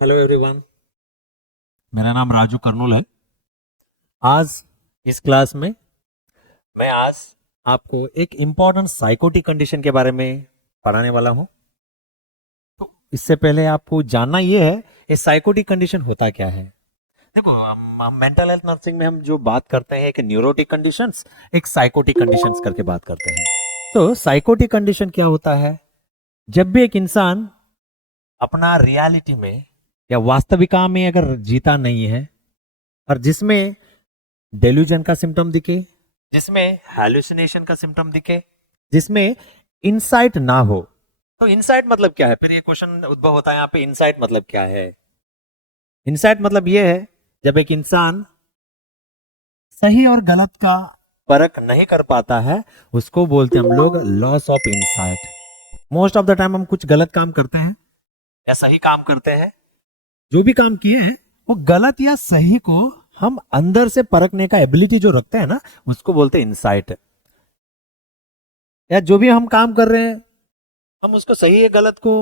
Hello everyone. मेरा नाम राजू कर्नूल है। आज इस क्लास में मैं आपको एक इम्पॉर्टेंट साइकोटिक कंडीशन के बारे में पढ़ाने वाला हूं। तो इससे पहले आपको जानना यह है ये साइकोटिक कंडीशन होता क्या है। देखो, हम मेंटल हेल्थ नर्सिंग में हम जो बात करते हैं एक न्यूरोटिक कंडीशंस, एक साइकोटिक कंडीशंस करके बात करते हैं। तो साइकोटिक कंडीशन क्या होता है? जब भी एक इंसान अपना रियलिटी में या वास्तविकता में अगर जीता नहीं है और जिसमें डेल्यूजन का सिम्टम दिखे, जिसमें हैलुसिनेशन का सिम्टम दिखे, जिसमें इनसाइट ना हो। तो इनसाइट मतलब क्या है? फिर ये क्वेश्चन उद्भव होता है यहाँ पे, इनसाइट मतलब क्या है? इनसाइट मतलब ये है जब एक इंसान सही और गलत का फर्क नहीं कर पाता है, उसको बोलते हैं हम लोग loss of insight. Most of the time हम कुछ गलत काम करते हैं या सही काम करते हैं, जो भी काम किए हैं वो गलत या सही को हम अंदर से परखने का एबिलिटी जो रखते हैं ना, उसको बोलते हैं इनसाइट। या जो भी हम काम कर रहे हैं हम उसको सही या गलत को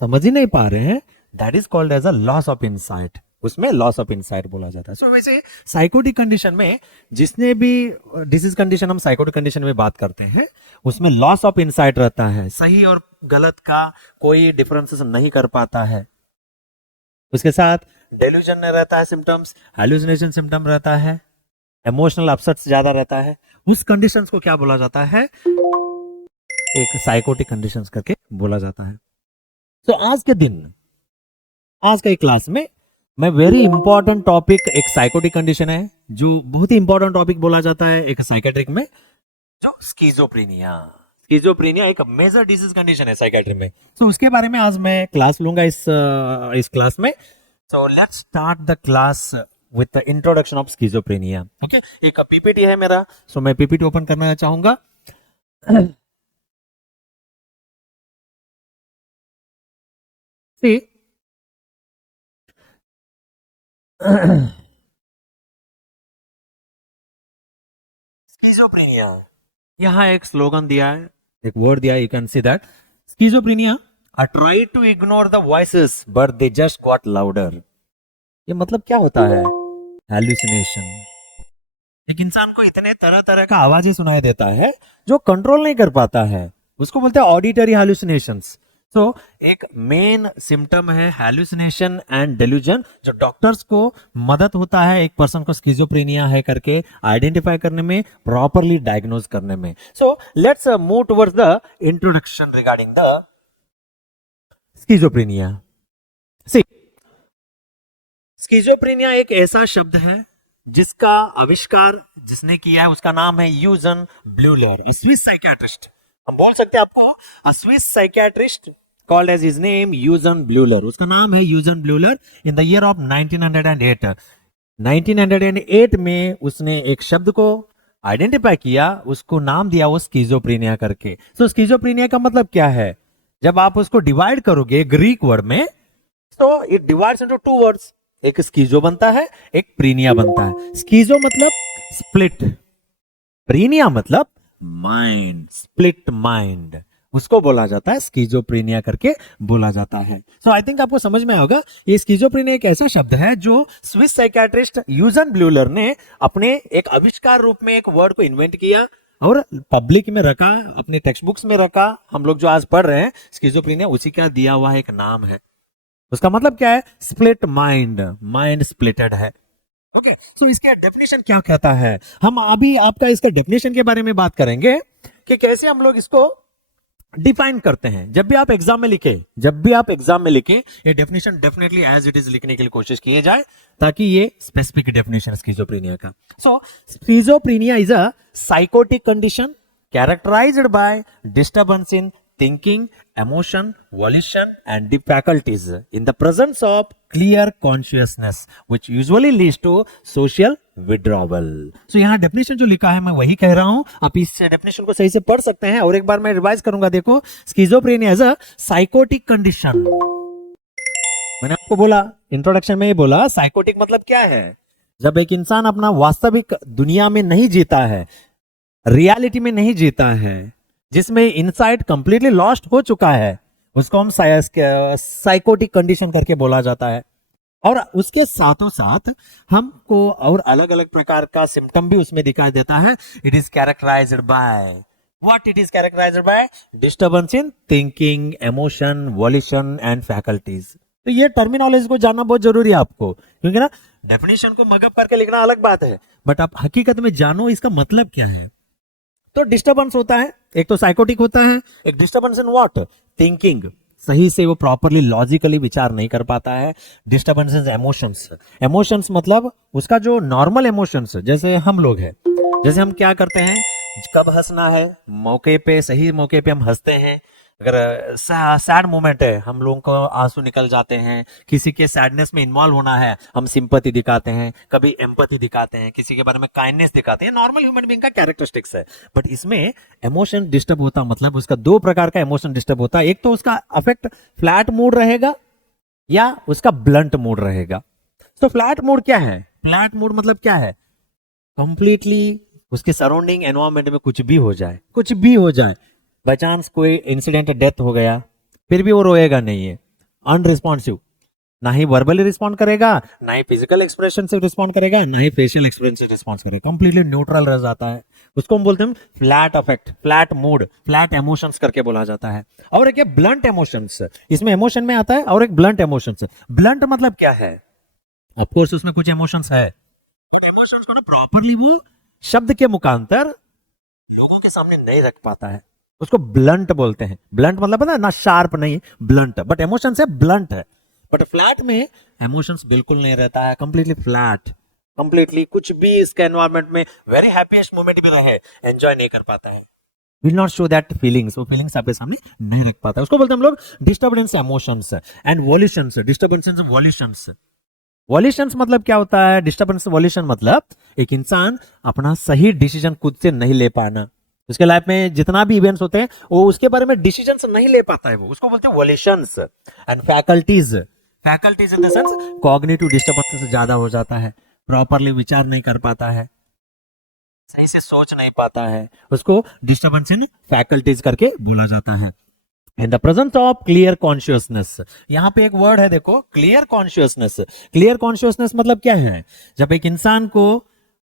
समझ ही नहीं पा रहे हैं, that is called as a loss of insight. उसमें लॉस ऑफ इनसाइट बोला जाता है। सो वैसे साइकोटिक कंडीशन में जिसने भी डिसीज कंडीशन हम साइकोटिक कंडीशन में बात करते हैं उसमें लॉस ऑफ इनसाइट रहता है, सही और गलत का कोई डिफरेंसेस नहीं कर पाता है। उसके साथ डेल्यूजन रहता है, सिम्टम्स हैलुसिनेशन सिम्टम रहता है, इमोशनल अपसेट ज्यादा रहता है। उस कंडीशंस को क्या बोला जाता है? एक साइकोटिक कंडीशंस करके बोला जाता है। तो आज के दिन, आज के क्लास में मैं वेरी इंपॉर्टेंट टॉपिक, एक साइकोटिक कंडीशन है जो बहुत ही इंपॉर्टेंट टॉपिक बोला जाता है एक साइकेट्रिक में, जो स्किज़ोफ्रेनिया। स्किज़ोफ्रेनिया एक मेजर डिजीज कंडीशन है साइकेट्री में। तो उसके बारे में आज मैं क्लास लूंगा इस क्लास में। So let's start the class with the introduction of schizophrenia. Okay, एक पीपीटी है मेरा, सो मैं पीपीटी ओपन करना चाहूंगा। See, स्किज़ोफ्रेनिया, यहाँ एक स्लोगन दिया है, एक वर्ड दिया है, you can see that schizophrenia I tried to ignore the voices but they just got louder। ये मतलब क्या होता है? हेलुसिनेशन। एक इंसान को इतने तरह तरह का आवाजें सुनाई देता है जो कंट्रोल नहीं कर पाता है, उसको बोलते हैं ऑडिटरी हेलुसिनेशंस। तो एक मेन सिम्टम है हेलुसिनेशन एंड डेल्यूजन, जो डॉक्टर्स को मदद होता है एक पर्सन को स्किज़ोफ्रेनिया है करके आइडेंटिफाई करने में, प्रॉपरली डायग्नोज करने में। So let's move towards the introduction regarding the schizophrenia. See, schizophrenia एक ऐसा शब्द है जिसका आविष्कार जिसने किया है उसका नाम है यूजन ब्लूलर, स्विस साइकियाट्रिस्ट। हम बोल सकते हैं आपको Swiss psychiatrist called as his name Eugen Bleuler. उसका नाम है Eugen Bleuler. In the year of 1908, 1908 में उसने एक शब्द को आइडेंटिफाई किया, उसको नाम दिया वो स्किज़ोफ्रेनिया करके। तो स्किज़ोफ्रेनिया का मतलब क्या है? जब आप उसको डिवाइड करोगे ग्रीक वर्ड में, तो it divides into two words, एक स्कीजो बनता है, एक प्रीनिया बनता है। स्कीजो मतलब स्प्लिट, प्रीनिया मतलब माइंड, स्प्लिट माइंड, उसको बोला जाता है स्किज़ोफ्रेनिया करके बोला जाता है। सो आई थिंक आपको समझ में आएगा, ये स्किज़ोफ्रेनिया एक ऐसा शब्द है जो स्विस साइकियाट्रिस्ट यूजन ब्लूलर ने अपने एक आविष्कार रूप में एक वर्ड को इन्वेंट किया और पब्लिक में रखा, अपने टेक्स्ट बुक्स में रखा। हम लोग जो आज पढ़ रहे हैं स्किज़ोफ्रेनिया, उसी का दिया हुआ एक नाम है। उसका मतलब क्या है? स्प्लिट माइंड, माइंड स्प्लिटेड है। ओके, सो इसका डेफिनेशन क्या कहता है? हम अभी आपका इसका डेफिनेशन के बारे में बात करेंगे कि कैसे हम लोग इसको डिफाइन करते हैं। जब भी आप एग्जाम में लिखे, ये definition definitely as it is लिखने के लिए कोशिश किए जाए, ताकि ये स्पेसिफिक डेफिनेशन स्किज़ोफ्रेनिया का। So schizophrenia is a psychotic condition characterized by disturbance in thinking, emotion, volition, and the faculties in the presence of clear consciousness, which usually leads to social withdrawal। So यहाँ definition जो लिखा है मैं वही कह रहा हूं, आप इस डेफिनेशन को सही से पढ़ सकते हैं और एक बार मैं रिवाइज करूंगा। देखो, schizophrenia is a psychotic condition. मैंने आपको बोला, इंट्रोडक्शन में ही बोला, साइकोटिक मतलब क्या है? जब एक इंसान अपना वास्तविक दुनिया में नहीं जीता है, रियलिटी में नहीं जीता है, जिसमें इनसाइट कंप्लीटली लॉस्ट हो चुका है, उसको हम साइकोटिक कंडीशन करके बोला जाता है। और उसके साथों साथ हमको और अलग अलग प्रकार का सिम्टम भी उसमें दिखाई देता है. It is characterised by what? It is characterised by disturbance in thinking, emotion, volition and faculties. तो ये टर्मिनोलॉजी को जानना बहुत जरूरी है आपको, क्योंकि ना डेफिनेशन को मगअप करके लिखना अलग बात है, बट आप हकीकत में जानो इसका मतलब क्या है. तो डिस्टर्बेंस होता है, एक तो साइकोटिक होता है, एक डिस्टर्बेंस इन व्हाट? थिंकिंग, सही से वो प्रॉपरली लॉजिकली विचार नहीं कर पाता है. डिस्टर्बेंस इन इमोशंस, इमोशंस मतलब उसका जो नॉर्मल इमोशंस, जैसे हम लोग हैं, जैसे हम क्या करते हैं, कब हंसना है, मौके पे, सही मौके पे हम हंसते हैं. अगर सैड मोमेंट है, हम लोगों को आंसू निकल जाते हैं. किसी के सैडनेस में इन्वॉल्व होना है, हम सिंपैथी दिखाते हैं, कभी एम्पैथी दिखाते हैं, किसी के बारे में काइंडनेस दिखाते हैं. नॉर्मल ह्यूमन बीइंग का कैरेक्टरिस्टिक्स है. बट इसमें इमोशन डिस्टर्ब होता, मतलब उसका दो प्रकार का इमोशन डिस्टर्ब होता है. एक तो उसका अफेक्ट फ्लैट मूड रहेगा या उसका ब्लंट मूड रहेगा. तो फ्लैट मूड क्या है? फ्लैट मूड मतलब क्या है? कंप्लीटली उसके सराउंडिंग एनवायरमेंट में कुछ भी हो जाए, कुछ भी हो जाए, बाई चांस कोई इंसिडेंट डेथ हो गया, फिर भी वो रोएगा नहीं है. अनरिस्पॉन्सिव, ना ही वर्बली रिस्पॉन्ड करेगा, ना ही फिजिकल एक्सप्रेशन से रिस्पॉन्ड करेगा, ना ही फेशियल एक्सप्रेशन से रिस्पॉन्ड करेगा. कंप्लीटली न्यूट्रल रह जाता है. उसको हम बोलते हैं flat affect, flat mood, flat emotions करके बोला जाता है. और एक ब्लंट इमोशंस, इसमें इमोशन में आता है, और एक ब्लंट इमोशंस. ब्लंट मतलब क्या है? ऑफकोर्स उसमें कुछ इमोशंस है, इमोशंस को ना प्रॉपरली वो शब्द के मुखांतर लोगों के सामने नहीं रख पाता है, उसको ब्लंट बोलते हैं. ब्लंट मतलब पता है ना, शार्प नहीं, ब्लंट. बट इमोशन से ब्लंट है. बट फ्लैट में इमोशंस बिल्कुल नहीं रहता है, कंप्लीटली फ्लैट, कंप्लीटली कुछ भी इसके एनवायरमेंट में वेरी हैप्पीएस्ट मोमेंट भी रहे, एंजॉय नहीं कर पाता है. Will not show that feelings, वो फीलिंग्स आपके सामने नहीं रख पाता है. उसको बोलते हैं हम लोग डिस्टर्बेंस इमोशंस एंड वॉल्यूशंस. डिस्टर्बेंस वॉल्यूशंस, वॉल्यूशंस मतलब क्या होता है? डिस्टर्बेंस वॉल्यूशन मतलब एक इंसान अपना सही डिसीजन खुद से नहीं ले पाना. उसके लाइफ में जितना भी इवेंट्स होते हैं वो उसके बारे में डिसीजंस नहीं ले पाता है, वो उसको बोलते हैं volitions. And faculties, faculties in the sense cognitive disturbance से ज्यादा हो जाता है, प्रॉपरली विचार नहीं कर पाता है, सही से सोच नहीं पाता है, उसको डिस्टर्बेंस इन फैकल्टीज करके बोला जाता है. इन the presence of clear consciousness, यहां पे एक वर्ड है देखो, क्लियर कॉन्शियसनेस. क्लियर कॉन्शियसनेस मतलब क्या है? जब एक इंसान को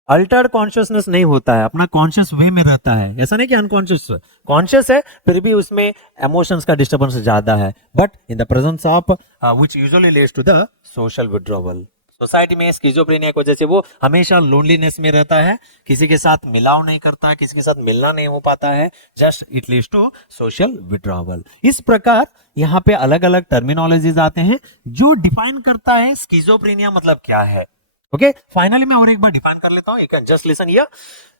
अल्टर्ड कॉन्शियसनेस नहीं होता है, अपना कॉन्शियस वे में रहता है, ऐसा नहीं कि अनकॉन्शियस, कॉन्शियस है फिर भी उसमें इमोशंस का डिस्टर्बेंस ज्यादा है. But in the presence of which usually leads to the social withdrawal. Society में स्किज़ोफ्रेनिया की वजह से वो हमेशा लोनलीनेस में रहता है, किसी के साथ मिलाव नहीं करता, किसी के साथ मिलना नहीं हो पाता है, just it leads to social withdrawal. इस प्रकार यहाँ पे अलग अलग टर्मिनोलॉजीज आते हैं जो डिफाइन करता है स्किज़ोफ्रेनिया मतलब क्या है. ओके, फाइनली मैं और एक बार डिफाइन कर लेता हूं, you can just listen here.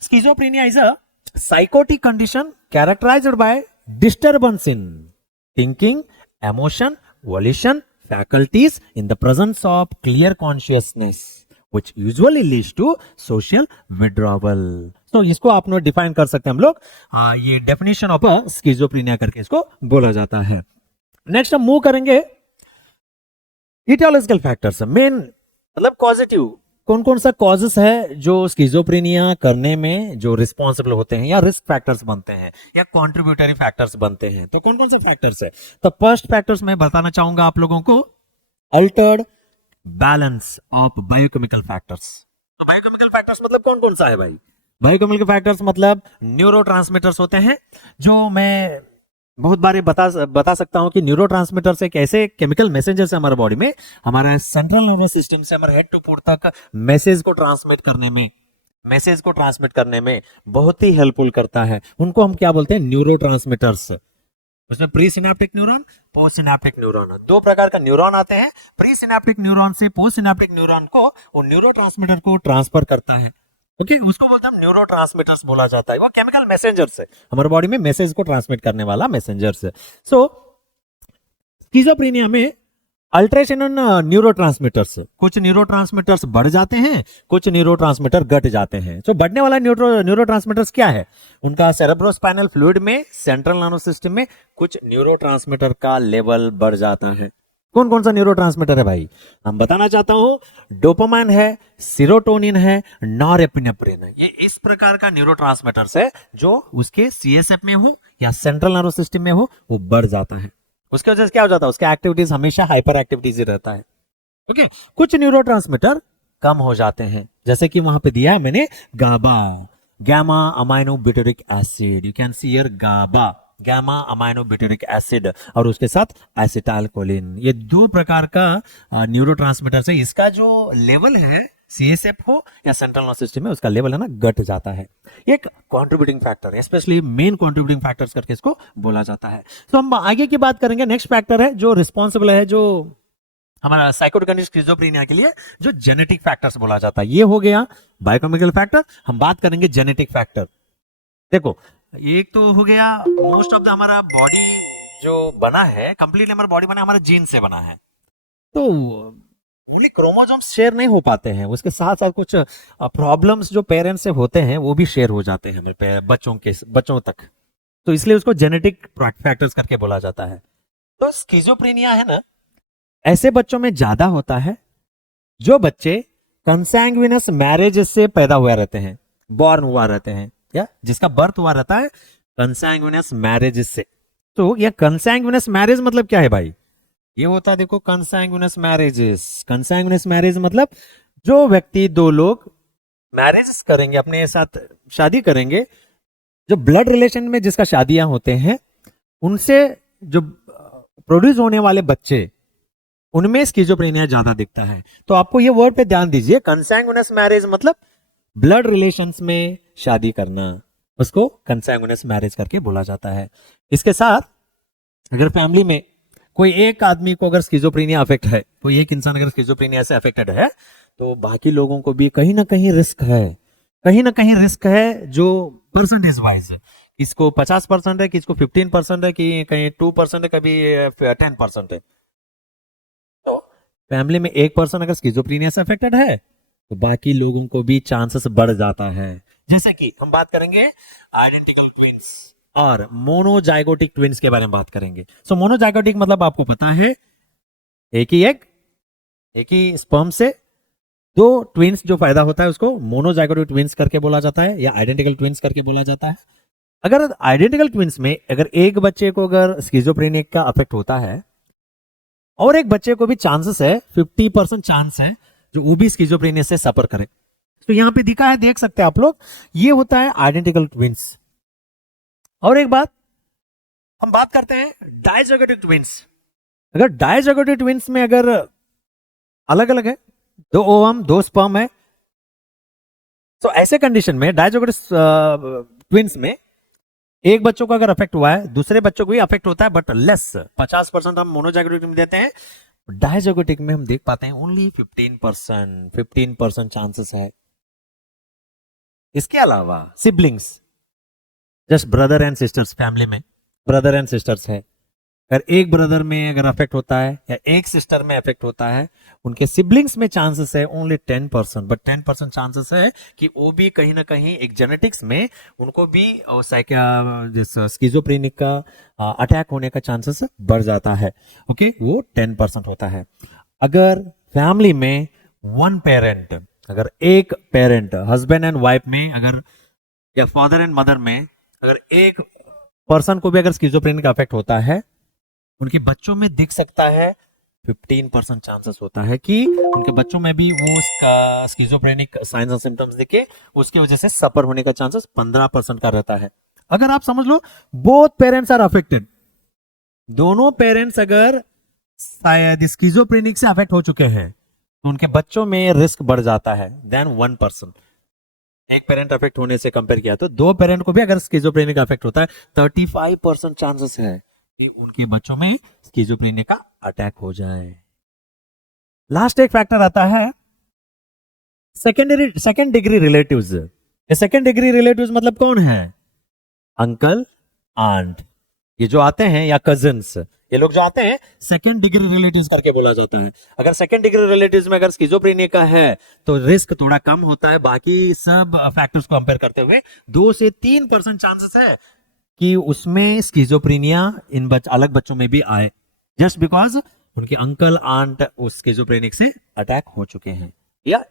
Schizophrenia is a psychotic condition characterised by disturbance in thinking, emotion, volition, faculties in the presence of clear consciousness which usually leads to social withdrawal. तो इसको आप लोग define कर सकते हैं हम लोग, ये डेफिनेशन ऑफ स्किज़ोफ्रेनिया करके इसको बोला जाता है. नेक्स्ट हम मूव करेंगे इटियोलॉजिकल फैक्टर्स. मेन मतलब कॉजेटिव, कौन कौन सा कॉजेस है जो स्किज़ोफ्रेनिया करने में जो रिस्पॉन्सिबल होते हैं या रिस्क फैक्टर्स बनते हैं या कॉन्ट्रीब्यूटरी फैक्टर्स बनते हैं. तो कौन कौन से फैक्टर्स है? तो फर्स्ट फैक्टर्स मैं बताना चाहूंगा आप लोगों को, Altered balance of biochemical factors. तो बायोकेमिकल फैक्टर्स मतलब कौन कौन सा है भाई? बायोकेमिकल फैक्टर्स मतलब न्यूरोट्रांसमीटर्स होते हैं, जो मैं बहुत बार बता सकता हूं कि न्यूरोट्रांसमीटर्स एक ऐसे केमिकल मैसेंजर्स है हमारे बॉडी में, हमारा सेंट्रल नर्वस सिस्टम से हमारे हेड टू फुट तक मैसेज को ट्रांसमिट करने में बहुत ही हेल्पफुल करता है. उनको हम क्या बोलते हैं? न्यूरोट्रांसमीटर्स. उसमें pre synaptic neuron, post synaptic neuron, दो प्रकार का न्यूरॉन आते हैं. प्री सिनेप्टिक न्यूरॉन से पोस्ट सिनेप्टिक न्यूरॉन को वो न्यूरोट्रांसमीटर को ट्रांसफर करता है. ओके, उसको बोलते हैं न्यूरोट्रांसमीटर्स बोला जाता है. वो केमिकल मैसेंजर्स है, हमारे बॉडी में मैसेज को ट्रांसमिट करने वाला मैसेंजर्स है. सो स्किज़ोफ्रेनिया में अल्टरेशन इन न्यूरोट्रांसमीटर्स, कुछ न्यूरोट्रांसमीटर्स बढ़ जाते हैं, कुछ न्यूरोट्रांसमीटर घट जाते हैं. तो बढ़ने वाला न्यूरोट्रांसमीटर्स क्या है? उनका सेरेब्रोस्पाइनल फ्लूइड में, सेंट्रल नर्वस सिस्टम में कुछ न्यूरोट्रांसमीटर का लेवल बढ़ जाता है. कौन कौन सा न्यूरोट्रांसमीटर है भाई? हम बताना चाहता हूं, डोपामाइन है, सीरोटोनिन है, नॉरएपिनेफ्रिन है. ये इस प्रकार का न्यूरोट्रांसमीटर्स है जो उसके सीएसएफ में हो या सेंट्रल नर्वस सिस्टम में हो, वो बढ़ जाता है. उसकी वजह से क्या हो जाता है? उसके एक्टिविटीज हमेशा हाइपर एक्टिविटीज ही रहता है. ओके, कुछ न्यूरोट्रांसमीटर कम हो जाते हैं, जैसे कि वहां पे दिया है मैंने GABA, gamma amino butyric acid, you can see here GABA, gamma amino butyric acid, और उसके साथ एसिटाइलकोलिन। ये दो प्रकार का न्यूरोट्रांसमीटर है। इसका जो लेवल है सीएसएफ हो या सेंट्रल नर्वस सिस्टम में, उसका लेवल है ना घट जाता है। एक कंट्रीब्यूटिंग फैक्टर है, स्पेशली मेन कंट्रीब्यूटिंग फैक्टर्स करके इसको बोला जाता है। तो हम आगे की बात करेंगे। नेक्स्ट फैक्टर है जो रिस्पॉन्सिबल है, जो हमारा साइकोटिक स्किज़ोफ्रेनिया के लिए, जो जेनेटिक फैक्टर्स बोला जाता है। ये हो गया बायोकेमिकल फैक्टर। हम बात करेंगे जेनेटिक फैक्टर। देखो, एक तो हो गया मोस्ट ऑफ द हमारा बॉडी जो बना है, कंप्लीटली हमारा बॉडी बना हमारा जीन से बना है, तो ओनली क्रोमोसोम्स शेयर नहीं हो पाते हैं, उसके साथ साथ कुछ प्रॉब्लम्स जो पेरेंट्स से होते हैं वो भी शेयर हो जाते हैं हमारे बच्चों तक। तो इसलिए उसको जेनेटिक फैक्टर्स करके बोला जाता है। तो स्किज़ोफ्रेनिया है ना, ऐसे बच्चों में ज्यादा होता है जो बच्चे कंसैंग्विनस मैरिज से पैदा हुआ रहते हैं, बॉर्न हुआ रहते हैं, या जिसका बर्थ हुआ रहता है कंसैंग्विनस मैरिज से। तो यह कंसैंग्विनस मैरिज मतलब क्या है भाई? ये होता है, देखो, कंसैंग्विनस मैरिज मतलब जो व्यक्ति, दो लोग मैरिज करेंगे, अपने साथ शादी करेंगे, जो ब्लड रिलेशन में जिसका शादियां होते हैं, उनसे जो प्रोड्यूस होने वाले बच्चे, उनमें स्किज़ोफ्रेनिया ज्यादा दिखता है। तो आपको ये वर्ड पे ध्यान दीजिए, कंसैंग्विनस मैरिज मतलब ब्लड रिलेशंस में शादी करना, उसको कंसैंग्विनस मैरिज करके बोला जाता है। इसके साथ अगर फैमिली में कोई एक आदमी को अगर स्किज़ोफ्रेनिया अफेक्ट है, कोई एक इंसान अगर स्किज़ोफ्रेनिया से अफेक्टेड है, तो बाकी लोगों को भी कहीं ना कहीं रिस्क है, कहीं ना कहीं रिस्क है, जो परसेंटेज वाइज है। किसको 50% है, किसको 15% है, कि कहीं 2% है, कभी 10% है। तो फैमिली में एक पर्सन अगर स्किज़ोफ्रेनिया से अफेक्टेड है, तो बाकी लोगों को भी चांसेस बढ़ जाता है। जैसे कि हम बात करेंगे आइडेंटिकल ट्विंस और मोनोजाइगोटिक ट्विंस के बारे में बात करेंगे। सो मोनोजाइगोटिक मतलब आपको पता है, एक ही एग, एक ही स्पर्म से दो ट्विंस जो पैदा होता है, उसको मोनोजाइगोटिक ट्विंस करके बोला जाता है, या आइडेंटिकल ट्विंस करके बोला जाता है। अगर आइडेंटिकल ट्विंस में अगर एक बच्चे को अगर स्किज़ोफ्रेनिया का अफेक्ट होता है, और एक बच्चे को भी चांसेस है, 50% चांस है जो वो भी स्किज़ोफ्रेनिया से सफर करे। तो यहां पे दिखा है, देख सकते हैं आप लोग, ये होता है आइडेंटिकल ट्विंस। और एक बात हम बात करते हैं डायज़ोगोटिक ट्विंस। अगर डायज़ोगोटिक ट्विंस में अगर अलग अलग है, दो ओवम दो स्पर्म है, तो ऐसे कंडीशन में डायज़ोगोटिक ट्विंस में एक बच्चों को अगर अफेक्ट हुआ है, दूसरे बच्चों को भी अफेक्ट होता है, बट लेस। 50% हम मोनोजाइगोटिक में देते हैं, डायज़ोगोटिक में हम देख पाते हैं ओनली 15% चांसेस है। इसके अलावा siblings, just brother and sisters, family में ब्रदर एंड सिस्टर्स है, अगर एक ब्रदर में अगर अफेक्ट होता है या एक सिस्टर में अफेक्ट होता है, उनके सिबलिंग्स में चांसेस है ओनली 10%, बट 10% चांसेस है कि वो भी कहीं ना कहीं एक जेनेटिक्स में उनको भी स्किज़ोफ्रेनिक का अटैक होने का चांसेस बढ़ जाता है। ओके, वो 10% होता है। अगर फैमिली में वन पेरेंट, अगर एक पेरेंट, हस्बैंड एंड वाइफ में अगर, या फादर एंड मदर में अगर एक पर्सन को भी अगर स्किज़ोफ्रेनिया का अफेक्ट होता है, उनके बच्चों में दिख सकता है, 15% चांसेस होता है कि उनके बच्चों में भी वो उसका स्किज़ोफ्रेनिक साइंस और सिम्टम्स दिखे, उसकी वजह से सफर होने का चांसेस 15% का रहता है। अगर आप समझ लो बोथ पेरेंट्स आर अफेक्टेड, दोनों पेरेंट्स अगर शायद स्किज़ोफ्रेनिक से अफेक्ट हो चुके हैं, तो उनके बच्चों में रिस्क बढ़ जाता है देन 1%। एक पेरेंट अफेक्ट होने से कंपेयर किया तो दो पेरेंट को भी अगर स्किज़ोफ्रेनिया का अफेक्ट होता है, 35% चांसेस है कि उनके बच्चों में स्किज़ोफ्रेनिया का अटैक हो जाए। लास्ट एक फैक्टर आता है second degree relatives. Second degree relatives मतलब कौन है? अंकल, आंट, ये जो आते हैं, या कजिन्स, ये लोग जो आते हैं सेकेंड डिग्री रिलेटिव्स करके बोला जाता है। अगर सेकेंड डिग्री रिलेटिव्स में अगर स्किज़ोफ्रेनिया का है तो रिस्क थोड़ा कम होता है, बाकी सब फैक्टर्स को कंपेयर करते हुए 2 से 3% चांसेस है कि उसमें स्किज़ोफ्रेनिया इन अलग बच्चों में भी आए, जस्ट बिकॉज उनके अंकल आंट उस स्किज़ोफ्रेनिक से अटैक हो चुके हैं या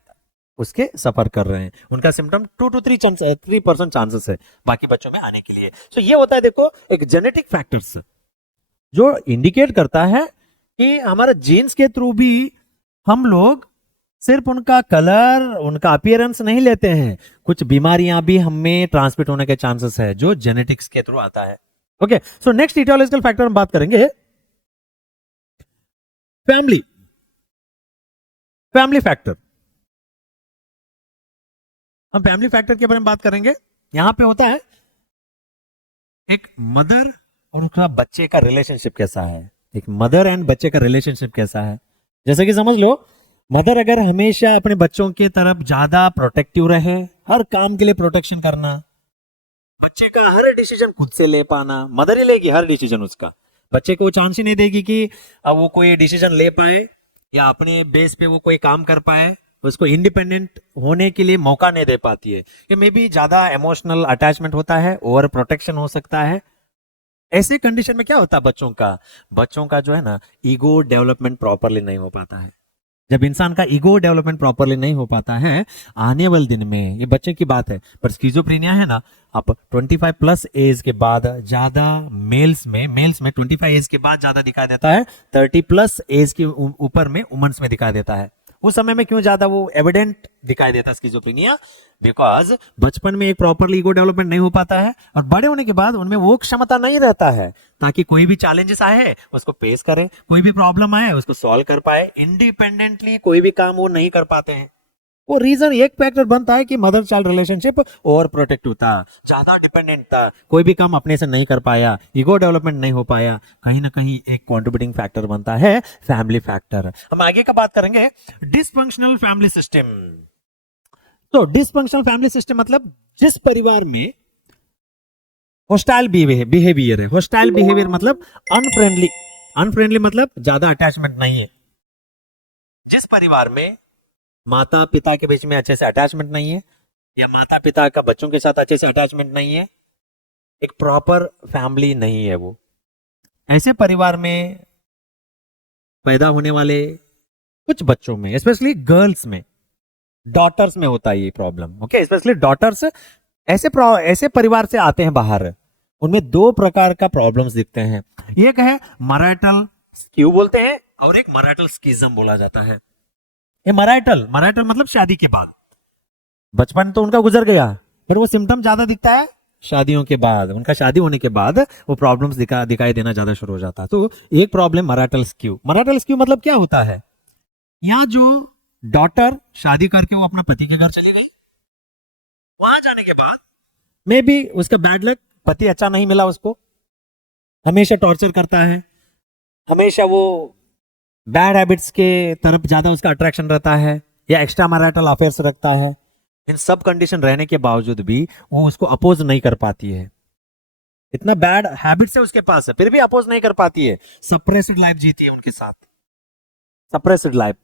उसके सफर कर रहे हैं। उनका सिम्टम 2 to 3% चांसेस है बाकी बच्चों में आने के लिए। सो ये होता है, देखो, एक जेनेटिक फैक्टर्स जो इंडिकेट करता है कि हमारा जीन्स के थ्रू भी हम लोग सिर्फ उनका कलर, उनका अपीयरेंस नहीं लेते हैं, कुछ बीमारियां भी हमें ट्रांसमिट होने के चांसेस है जो जेनेटिक्स के थ्रू आता है। Okay, so next aetiological factor हम बात करेंगे फैमिली, फैमिली फैक्टर। हम फैमिली फैक्टर के बारे में बात करेंगे। यहां पे होता है एक मदर और उसका बच्चे का रिलेशनशिप कैसा है, एक मदर एंड बच्चे का रिलेशनशिप कैसा है। जैसे कि समझ लो, मदर अगर हमेशा अपने बच्चों की तरफ ज्यादा प्रोटेक्टिव रहे, हर काम के लिए प्रोटेक्शन करना, बच्चे का हर डिसीजन खुद से ले पाना, मदर ही लेगी हर डिसीजन उसका, बच्चे को चांस ही नहीं देगी कि अब वो कोई डिसीजन ले पाए या अपने बेस पे वो कोई काम कर पाए, उसको इंडिपेंडेंट होने के लिए मौका नहीं दे पाती है। ये मे बी ज्यादा इमोशनल अटैचमेंट होता है, ओवर प्रोटेक्शन हो सकता है। ऐसे कंडीशन में क्या होता है, बच्चों का जो है ना, ईगो डेवलपमेंट प्रॉपरली नहीं हो पाता है। जब इंसान का ईगो डेवलपमेंट प्रॉपरली नहीं हो पाता है, आने वाले दिन में, ये बच्चे की बात है, पर स्किज़ोफ्रेनिया है ना, आप 25 प्लस एज के बाद ज्यादा मेल्स में 25 एज के बाद ज्यादा दिखाई देता है, 30 प्लस एज के ऊपर में वुमेन्स में दिखाई देता है। उस समय में क्यों ज्यादा वो एविडेंट दिखाई देता है स्किज़ोफ्रेनिया? बिकॉज बचपन में एक प्रॉपरली ईगो डेवलपमेंट नहीं हो पाता है और बड़े होने के बाद उनमें वो क्षमता नहीं रहता है ताकि कोई भी चैलेंजेस आए उसको फेस करे, कोई भी प्रॉब्लम आए उसको सॉल्व कर पाए। इंडिपेंडेंटली कोई भी काम वो नहीं कर पाते हैं। वो रीजन एक फैक्टर बनता है कि mother child relationship over protective था, ज्यादा डिपेंडेंट था, कोई भी काम अपने से नहीं कर पाया, ईगो डेवलपमेंट नहीं हो पाया। कहीं ना कहीं एक कंट्रीब्यूटिंग फैक्टर बनता है फैमिली फैक्टर। हम आगे का बात करेंगे डिसफंक्शनल फैमिली सिस्टम। तो डिसफंक्शनल फैमिली सिस्टम मतलब जिस परिवार में होस्टाइल बिहेवियर है। होस्टाइल बिहेवियर मतलब अनफ्रेंडली, अनफ्रेंडली मतलब ज्यादा अटैचमेंट नहीं है। जिस परिवार में माता पिता के बीच में अच्छे से अटैचमेंट नहीं है या माता पिता का बच्चों के साथ अच्छे से अटैचमेंट नहीं है, एक प्रॉपर फैमिली नहीं है वो, ऐसे परिवार में पैदा होने वाले कुछ बच्चों में, स्पेशली गर्ल्स में, डॉटर्स में होता है ये प्रॉब्लम। ओके, स्पेशली डॉटर्स ऐसे परिवार से आते हैं बाहर, उनमें दो प्रकार का प्रॉब्लम्स दिखते हैं। एक है मराइटल स्क्यू बोलते हैं और एक मराइटल स्किज्म बोला जाता है। ये मराइटल मतलब शादी के बाद, बचपन तो उनका गुजर गया पर वो सिम्टम ज्यादा दिखता है शादियों के बाद, उनका शादी होने के बाद वो प्रॉब्लम्स दिखाई देना ज्यादा शुरू हो जाता है। तो एक problem marital skew. Marital skew मतलब क्या होता है, यहाँ जो डॉटर शादी करके वो अपना पति के घर चली गई, वहां जाने के बाद मे बी उसका बैड लक, पति अच्छा नहीं मिला उसको, हमेशा टॉर्चर करता है, हमेशा वो बैड हैबिट्स के तरफ ज्यादा उसका अट्रैक्शन रहता है या एक्स्ट्रा मैरिटल अफेयर्स रखता है। इन सब कंडीशन रहने के बावजूद भी वो उसको अपोज नहीं कर पाती है। इतना बैड हैबिट्स है उसके पास है फिर भी अपोज नहीं कर पाती है। सप्रेस्ड लाइफ जीती है उनके साथ, सप्रेस्ड लाइफ,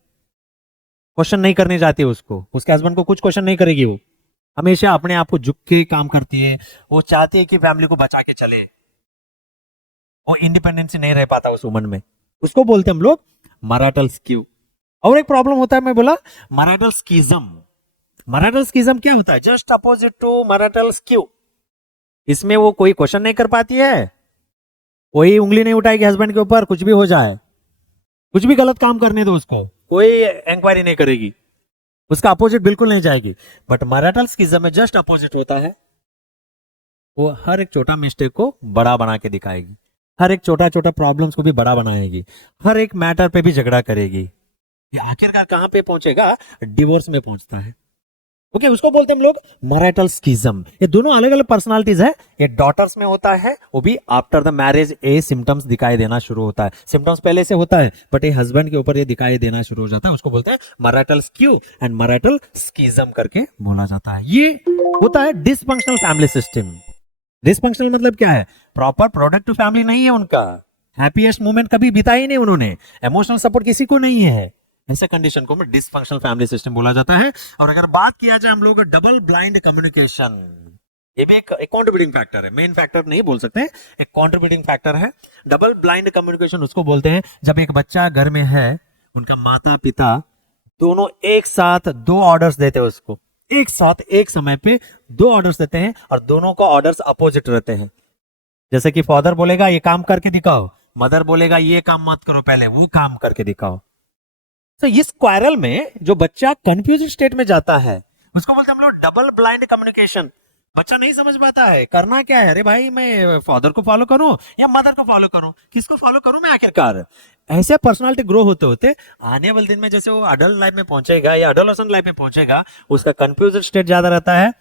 क्वेश्चन नहीं करने जाती है उसको, उसके हस्बैंड को कुछ क्वेश्चन नहीं करेगी वो, हमेशा अपने आप को झुक के काम करती है। वो चाहती है कि फैमिली को बचा के चले, वो इंडिपेंडेंसी नहीं रह पाता उस वुमन में, उसको बोलते हम लोग मराइटल स्क्यू। और एक प्रॉब्लम होता है, मैं बोला मराइटल स्किज्म। मराइटल स्किज्म क्या होता है, just opposite to marital skew. इसमें वो कोई क्वेश्चन नहीं कर पाती है, कोई उंगली नहीं उठाएगी हस्बैंड के ऊपर, कुछ भी हो जाए, कुछ भी गलत काम करने दो उसको, कोई इंक्वायरी नहीं करेगी, उसका अपोजिट बिल्कुल नहीं जाएगी। बट मराइटल स्किज्म में जस्ट अपोजिट होता है, वो हर एक छोटा मिस्टेक को बड़ा बना के दिखाएगी, हर एक छोटा छोटा प्रॉब्लम्स को भी बड़ा बनाएगी, हर एक मैटर पे भी झगड़ा करेगी। ये आखिरकार कहां पे पहुंचेगा, डिवोर्स में पहुंचता है। ओके, उसको बोलते हैं हम लोग मराइटल स्किज्म। ये दोनों अलग अलग पर्सनालिटीज है। ये डॉटर्स में होता है, वो भी आफ्टर द मैरिज ये सिम्टम्स दिखाई देना शुरू होता है। सिम्टम्स पहले से होता है बट ये हस्बैंड के ऊपर ये दिखाई देना शुरू हो जाता है, उसको बोलते हैं मराइटल स्क्यू एंड मराइटल स्किज्म करके बोला जाता है। ये होता है डिसफंक्शनल फैमिली सिस्टम। डिसफंक्शनल मतलब क्या है, प्रॉपर प्रोडक्टिव फैमिली नहीं है उनका, हैप्पीएस्ट मोमेंट कभी बिता ही नहीं उन्होंने, इमोशनल सपोर्ट किसी को नहीं है। ऐसे कंडीशन को डिसफंक्शनल फैमिली सिस्टम बोला जाता है। और अगर बात किया जाए हम लोग डबल ब्लाइंड कम्युनिकेशन, ये भी एक कंट्रीब्यूटिंग फैक्टर है, मेन फैक्टर नहीं बोल सकते, एक कंट्रीब्यूटिंग फैक्टर है। डबल ब्लाइंड कम्युनिकेशन उसको बोलते हैं जब एक बच्चा घर में है, उनका माता पिता दोनों एक साथ दो ऑर्डर्स देते हैं उसको, एक साथ एक समय पे दो ऑर्डर्स देते हैं और दोनों का ऑर्डर्स अपोजिट रहते हैं। जैसे कि फादर बोलेगा ये काम करके दिखाओ, मदर बोलेगा ये काम मत करो, पहले वो काम करके दिखाओ। तो इस स्क्वायरल में जो बच्चा कंफ्यूज स्टेट में जाता है उसको बोलते हैं हम लोग डबल ब्लाइंड कम्युनिकेशन। बच्चा नहीं समझ पाता है करना क्या है, अरे भाई मैं फादर को फॉलो करूं या मदर को फॉलो करूं, किसको फॉलो करूं मैं आखिरकार। ऐसे पर्सनालिटी ग्रो होते होते आने वाले दिन में जैसे वो अडल्ट लाइफ में पहुंचेगा या एडोलेसेंट लाइफ में पहुंचेगा, उसका कंफ्यूज स्टेट ज्यादा रहता है,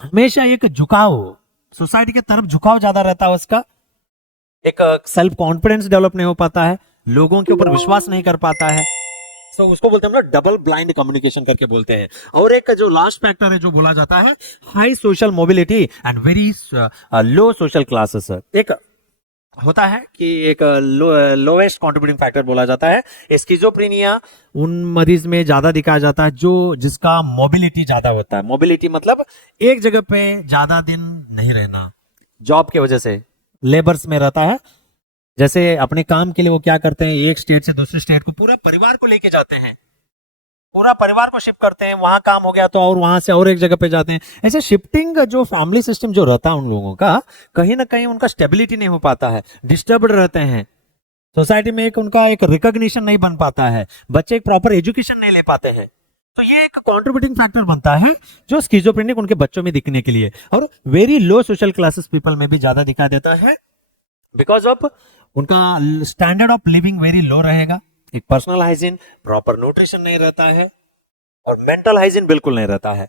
हमेशा एक झुकाव, सोसाइटी की तरफ झुकाव ज्यादा रहता है उसका, एक सेल्फ कॉन्फिडेंस डेवलप नहीं हो पाता है, लोगों के ऊपर विश्वास नहीं कर पाता है। तो उसको बोलते हैं हम लोग डबल ब्लाइंड कम्युनिकेशन करके बोलते हैं। और एक जो लास्ट फैक्टर है जो बोला जाता है high social mobility and very low social classes. एक होता है कि एक लोएस्ट कंट्रीब्यूटिंग फैक्टर बोला जाता है स्किज़ोफ्रेनिया उन मरीज में ज्यादा दिखाया जाता है जो जिसका मोबिलिटी ज्यादा होता है। मोबिलिटी मतलब एक जगह पे ज्यादा दिन नहीं रहना, जॉब की वजह से लेबर्स में रहता है, जैसे अपने काम के लिए वो क्या करते हैं एक स्टेट से दूसरे स्टेट को पूरा परिवार को लेके जाते हैं, पूरा परिवार को शिफ्ट करते हैं, वहां काम हो गया तो और वहां से और एक जगह पे जाते हैं। ऐसे शिफ्टिंग जो फैमिली सिस्टम जो रहता है उन लोगों का कहीं ना कहीं उनका स्टेबिलिटी नहीं हो पाता है, डिस्टर्ब्ड रहते हैं, सोसाइटी में एक उनका एक रिकॉग्निशन नहीं बन पाता है, बच्चे एक प्रॉपर एजुकेशन नहीं ले पाते हैं। तो ये एक कंट्रीब्यूटिंग फैक्टर बनता है जो स्किज़ोफ्रेनिक उनके बच्चों में दिखने के लिए। और very low social classes people में भी ज्यादा दिखा देता है बिकॉज ऑफ उनका standard of living very low रहेगा, एक पर्सनल हाइजीन प्रॉपर न्यूट्रिशन नहीं रहता है और मेंटल हाइजीन बिल्कुल नहीं रहता है।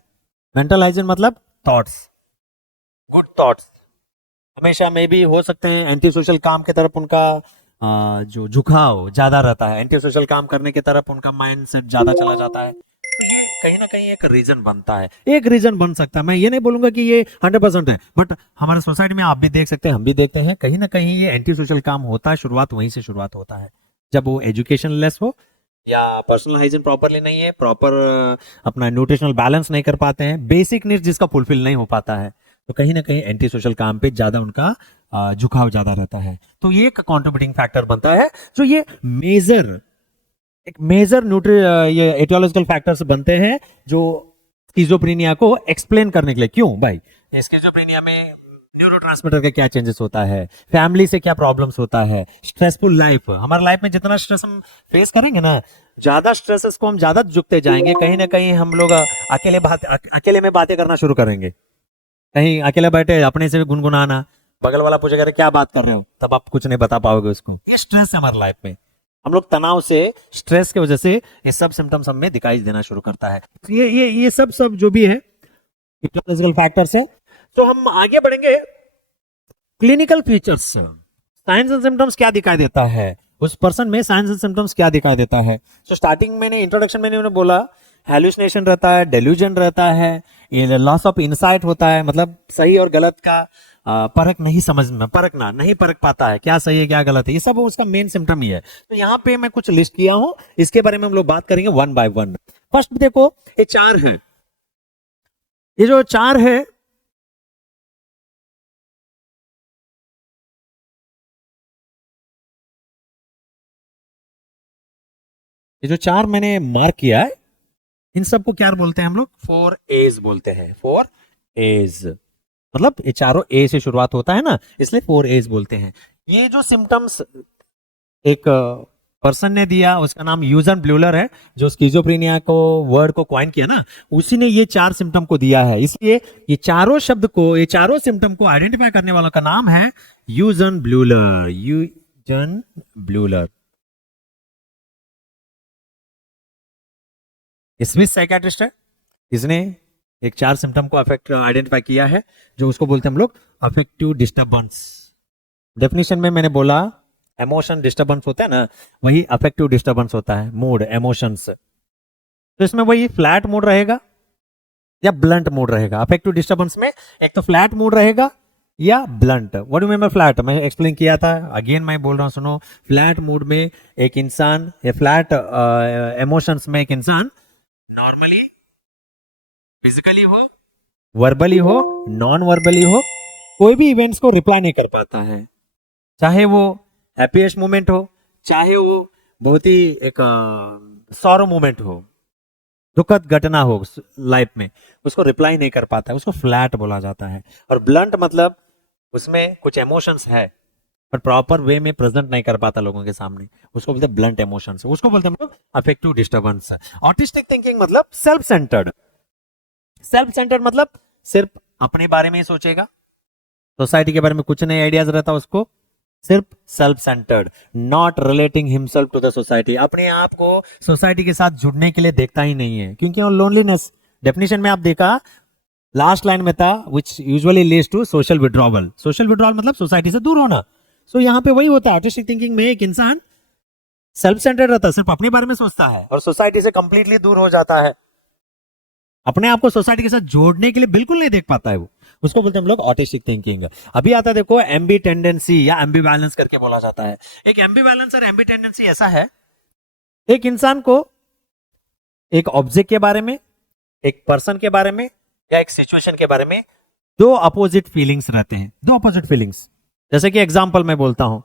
मेंटल हाइजीन मतलब थॉट्स, गुड थॉट्स हमेशा में भी हो सकते हैं। एंटी सोशल काम की तरफ उनका जो झुकाव ज्यादा रहता है, एंटी सोशल काम करने की तरफ उनका माइंड सेट ज्यादा चला जाता है। कहीं ना कहीं एक रीजन बनता है, एक रीजन बन सकता है। मैं ये नहीं बोलूंगा कि ये 100% है, बट हमारे सोसाइटी में आप भी देख सकते हैं, हम भी देखते हैं, कहीं ना कहीं ये एंटी सोशल काम होता है, शुरुआत वहीं से शुरुआत होता है जब वो एजुकेशन लेस हो या पर्सनल हाइजीन प्रॉपरली नहीं है, प्रॉपर अपना न्यूट्रिशनल बैलेंस नहीं कर पाते हैं, बेसिक नीड्स जिसका फुलफिल नहीं हो पाता है, तो कहीं ना कहीं एंटी सोशल काम पे ज्यादा उनका झुकाव ज्यादा रहता है। तो ये एक कॉन्ट्रीब्यूटिंग फैक्टर बनता है जो ये मेजर ये एटियोलॉजिकल फैक्टर्स बनते हैं जो स्किज़ोफ्रेनिया को एक्सप्लेन करने के लिए। क्यों भाई स्किज़ोफ्रेनिया में न्यूरोट्रांसमीटर का क्या चेंजेस होता है, फैमिली से क्या प्रॉब्लम्स होता है, स्ट्रेसफुल लाइफ, हमारे लाइफ में जितना स्ट्रेस हम फेस करेंगे ना, ज्यादा स्ट्रेसेस को हम ज्यादा झुकते जाएंगे, कहीं ना कहीं हम लोग अकेले में बातें करना शुरू करेंगे, कहीं अकेले बैठे अपने से भी गुनगुनाना, बगल वाला पूछेगा क्या बात कर रहे हो, तब आप कुछ नहीं बता पाओगे उसको। ये स्ट्रेस है हमारे लाइफ में, हम लोग तनाव से स्ट्रेस की वजह से ये सब सिम्टम्स हमें दिखाई देना शुरू करता है। ये सब जो भी है फिजिकल फैक्टर्स है। तो हम आगे बढ़ेंगे clinical features, science and symptoms क्या दिखाई देता है उस पर्सन में, साइंस एंड सिम्टम्स क्या दिखाई देता है। तो स्टार्टिंग मैंने इंट्रोडक्शन में उन्होंने बोला हेलुसिनेशन रहता है, डेल्यूजन रहता है, ये लॉस ऑफ इनसाइट होता है, मतलब सही और गलत का परख नहीं परख पाता है, क्या सही है क्या गलत है, ये सब उसका मेन सिम्टम ही है। तो यहाँ पे मैं कुछ लिस्ट किया हूं, इसके बारे में हम लोग बात करेंगे वन बाय वन। फर्स्ट देखो ये 4 है, ये जो 4 है ये जो 4 मैंने मार्क किया है इन सबको क्या बोलते हैं हम लोग, 4 A's बोलते हैं। 4 A's मतलब ये चारों ए से शुरुआत होता है ना, इसलिए 4 A's बोलते हैं। ये जो सिम्टम्स एक पर्सन ने दिया उसका नाम यूजन ब्लूलर है, जो स्किज़ोफ्रेनिया को वर्ड को क्वाइन किया ना, उसी ने ये 4 सिम्टम को दिया है। इसलिए ये चारों शब्द को, ये चारों सिम्टम को आइडेंटिफाई करने वालों का नाम है यूजन ब्लूलर। स्मिथ साइकियाट्रिस्ट है, इसने एक 4 सिम्टम को अफेक्ट आइडेंटिफाई किया है जो उसको बोलते हैं हम लोग अफेक्टिव डिस्टर्बेंस। डेफिनेशन में मैंने बोला इमोशन डिस्टर्बेंस होता है ना, वही अफेक्टिव डिस्टर्बेंस होता है, मूड इमोशंस। तो इसमें वही फ्लैट मूड रहेगा या ब्लंट मूड रहेगा। अफेक्टिव डिस्टर्बेंस में एक तो फ्लैट मूड रहेगा या blunt. What do mean by flat, मैं एक्सप्लेन किया था, अगेन मैं बोल रहा हूं सुनो। फ्लैट मूड में एक इंसान या फ्लैट इमोशंस में एक इंसान नॉर्मली फिजिकली हो, वर्बली हो, नॉन वर्बली हो, कोई भी इवेंट्स को रिप्लाई नहीं कर पाता है, चाहे वो हैप्पीएस्ट मोमेंट हो, चाहे वो बहुत ही एक सॉरो मोमेंट हो, दुखद घटना हो लाइफ में, उसको रिप्लाई नहीं कर पाता है, उसको फ्लैट बोला जाता है। और ब्लंट मतलब उसमें कुछ इमोशंस है पर प्रॉपर वे में प्रेजेंट नहीं कर पाता लोगों के सामने, उसको बोलते हैं ब्लंट इमोशंस, उसको बोलते हैं हम लोग अफेक्टिव डिस्टर्बेंस। ऑटिस्टिक थिंकिंग मतलब सेल्फ सेंटर्ड। सेल्फ सेंटर्ड मतलब सिर्फ अपने बारे में ही सोचेगा, सोसाइटी के बारे में कुछ नहीं आइडियाज रहता उसको, सिर्फ self centred, not relating himself to the society, अपने आप को सोसाइटी के साथ जुड़ने के लिए देखता ही नहीं है, क्योंकि वो लोनलीनेस, डेफिनेशन में आप देखा लास्ट लाइन में था, which usually leads to social withdrawal. Social withdrawal मतलब सोसाइटी से दूर होना। सो यहाँ पे वही होता है, आर्टिस्टिक थिंकिंग में एक इंसान सेल्फ सेंटर्ड रहता है, सिर्फ अपने बारे में सोचता है और सोसाइटी से कंप्लीटली दूर हो जाता है, अपने आप को सोसाइटी के साथ जोड़ने के लिए बिल्कुल नहीं देख पाता है वो, उसको बोलते हैं हम लोग ऑटिस्टिक थिंकिंग। अभी आता है देखो एम्बी टेंडेंसी या एम्बी बैलेंस करके बोला जाता है। एक एम्बी बैलेंस और एम्बी टेंडेंसी ऐसा है, एक इंसान को एक ऑब्जेक्ट के बारे में, एक पर्सन के बारे में या एक सिचुएशन के बारे में दो अपोजिट फीलिंग्स रहते हैं, दो अपोजिट फीलिंग्स। जैसे कि एग्जांपल मैं बोलता हूं,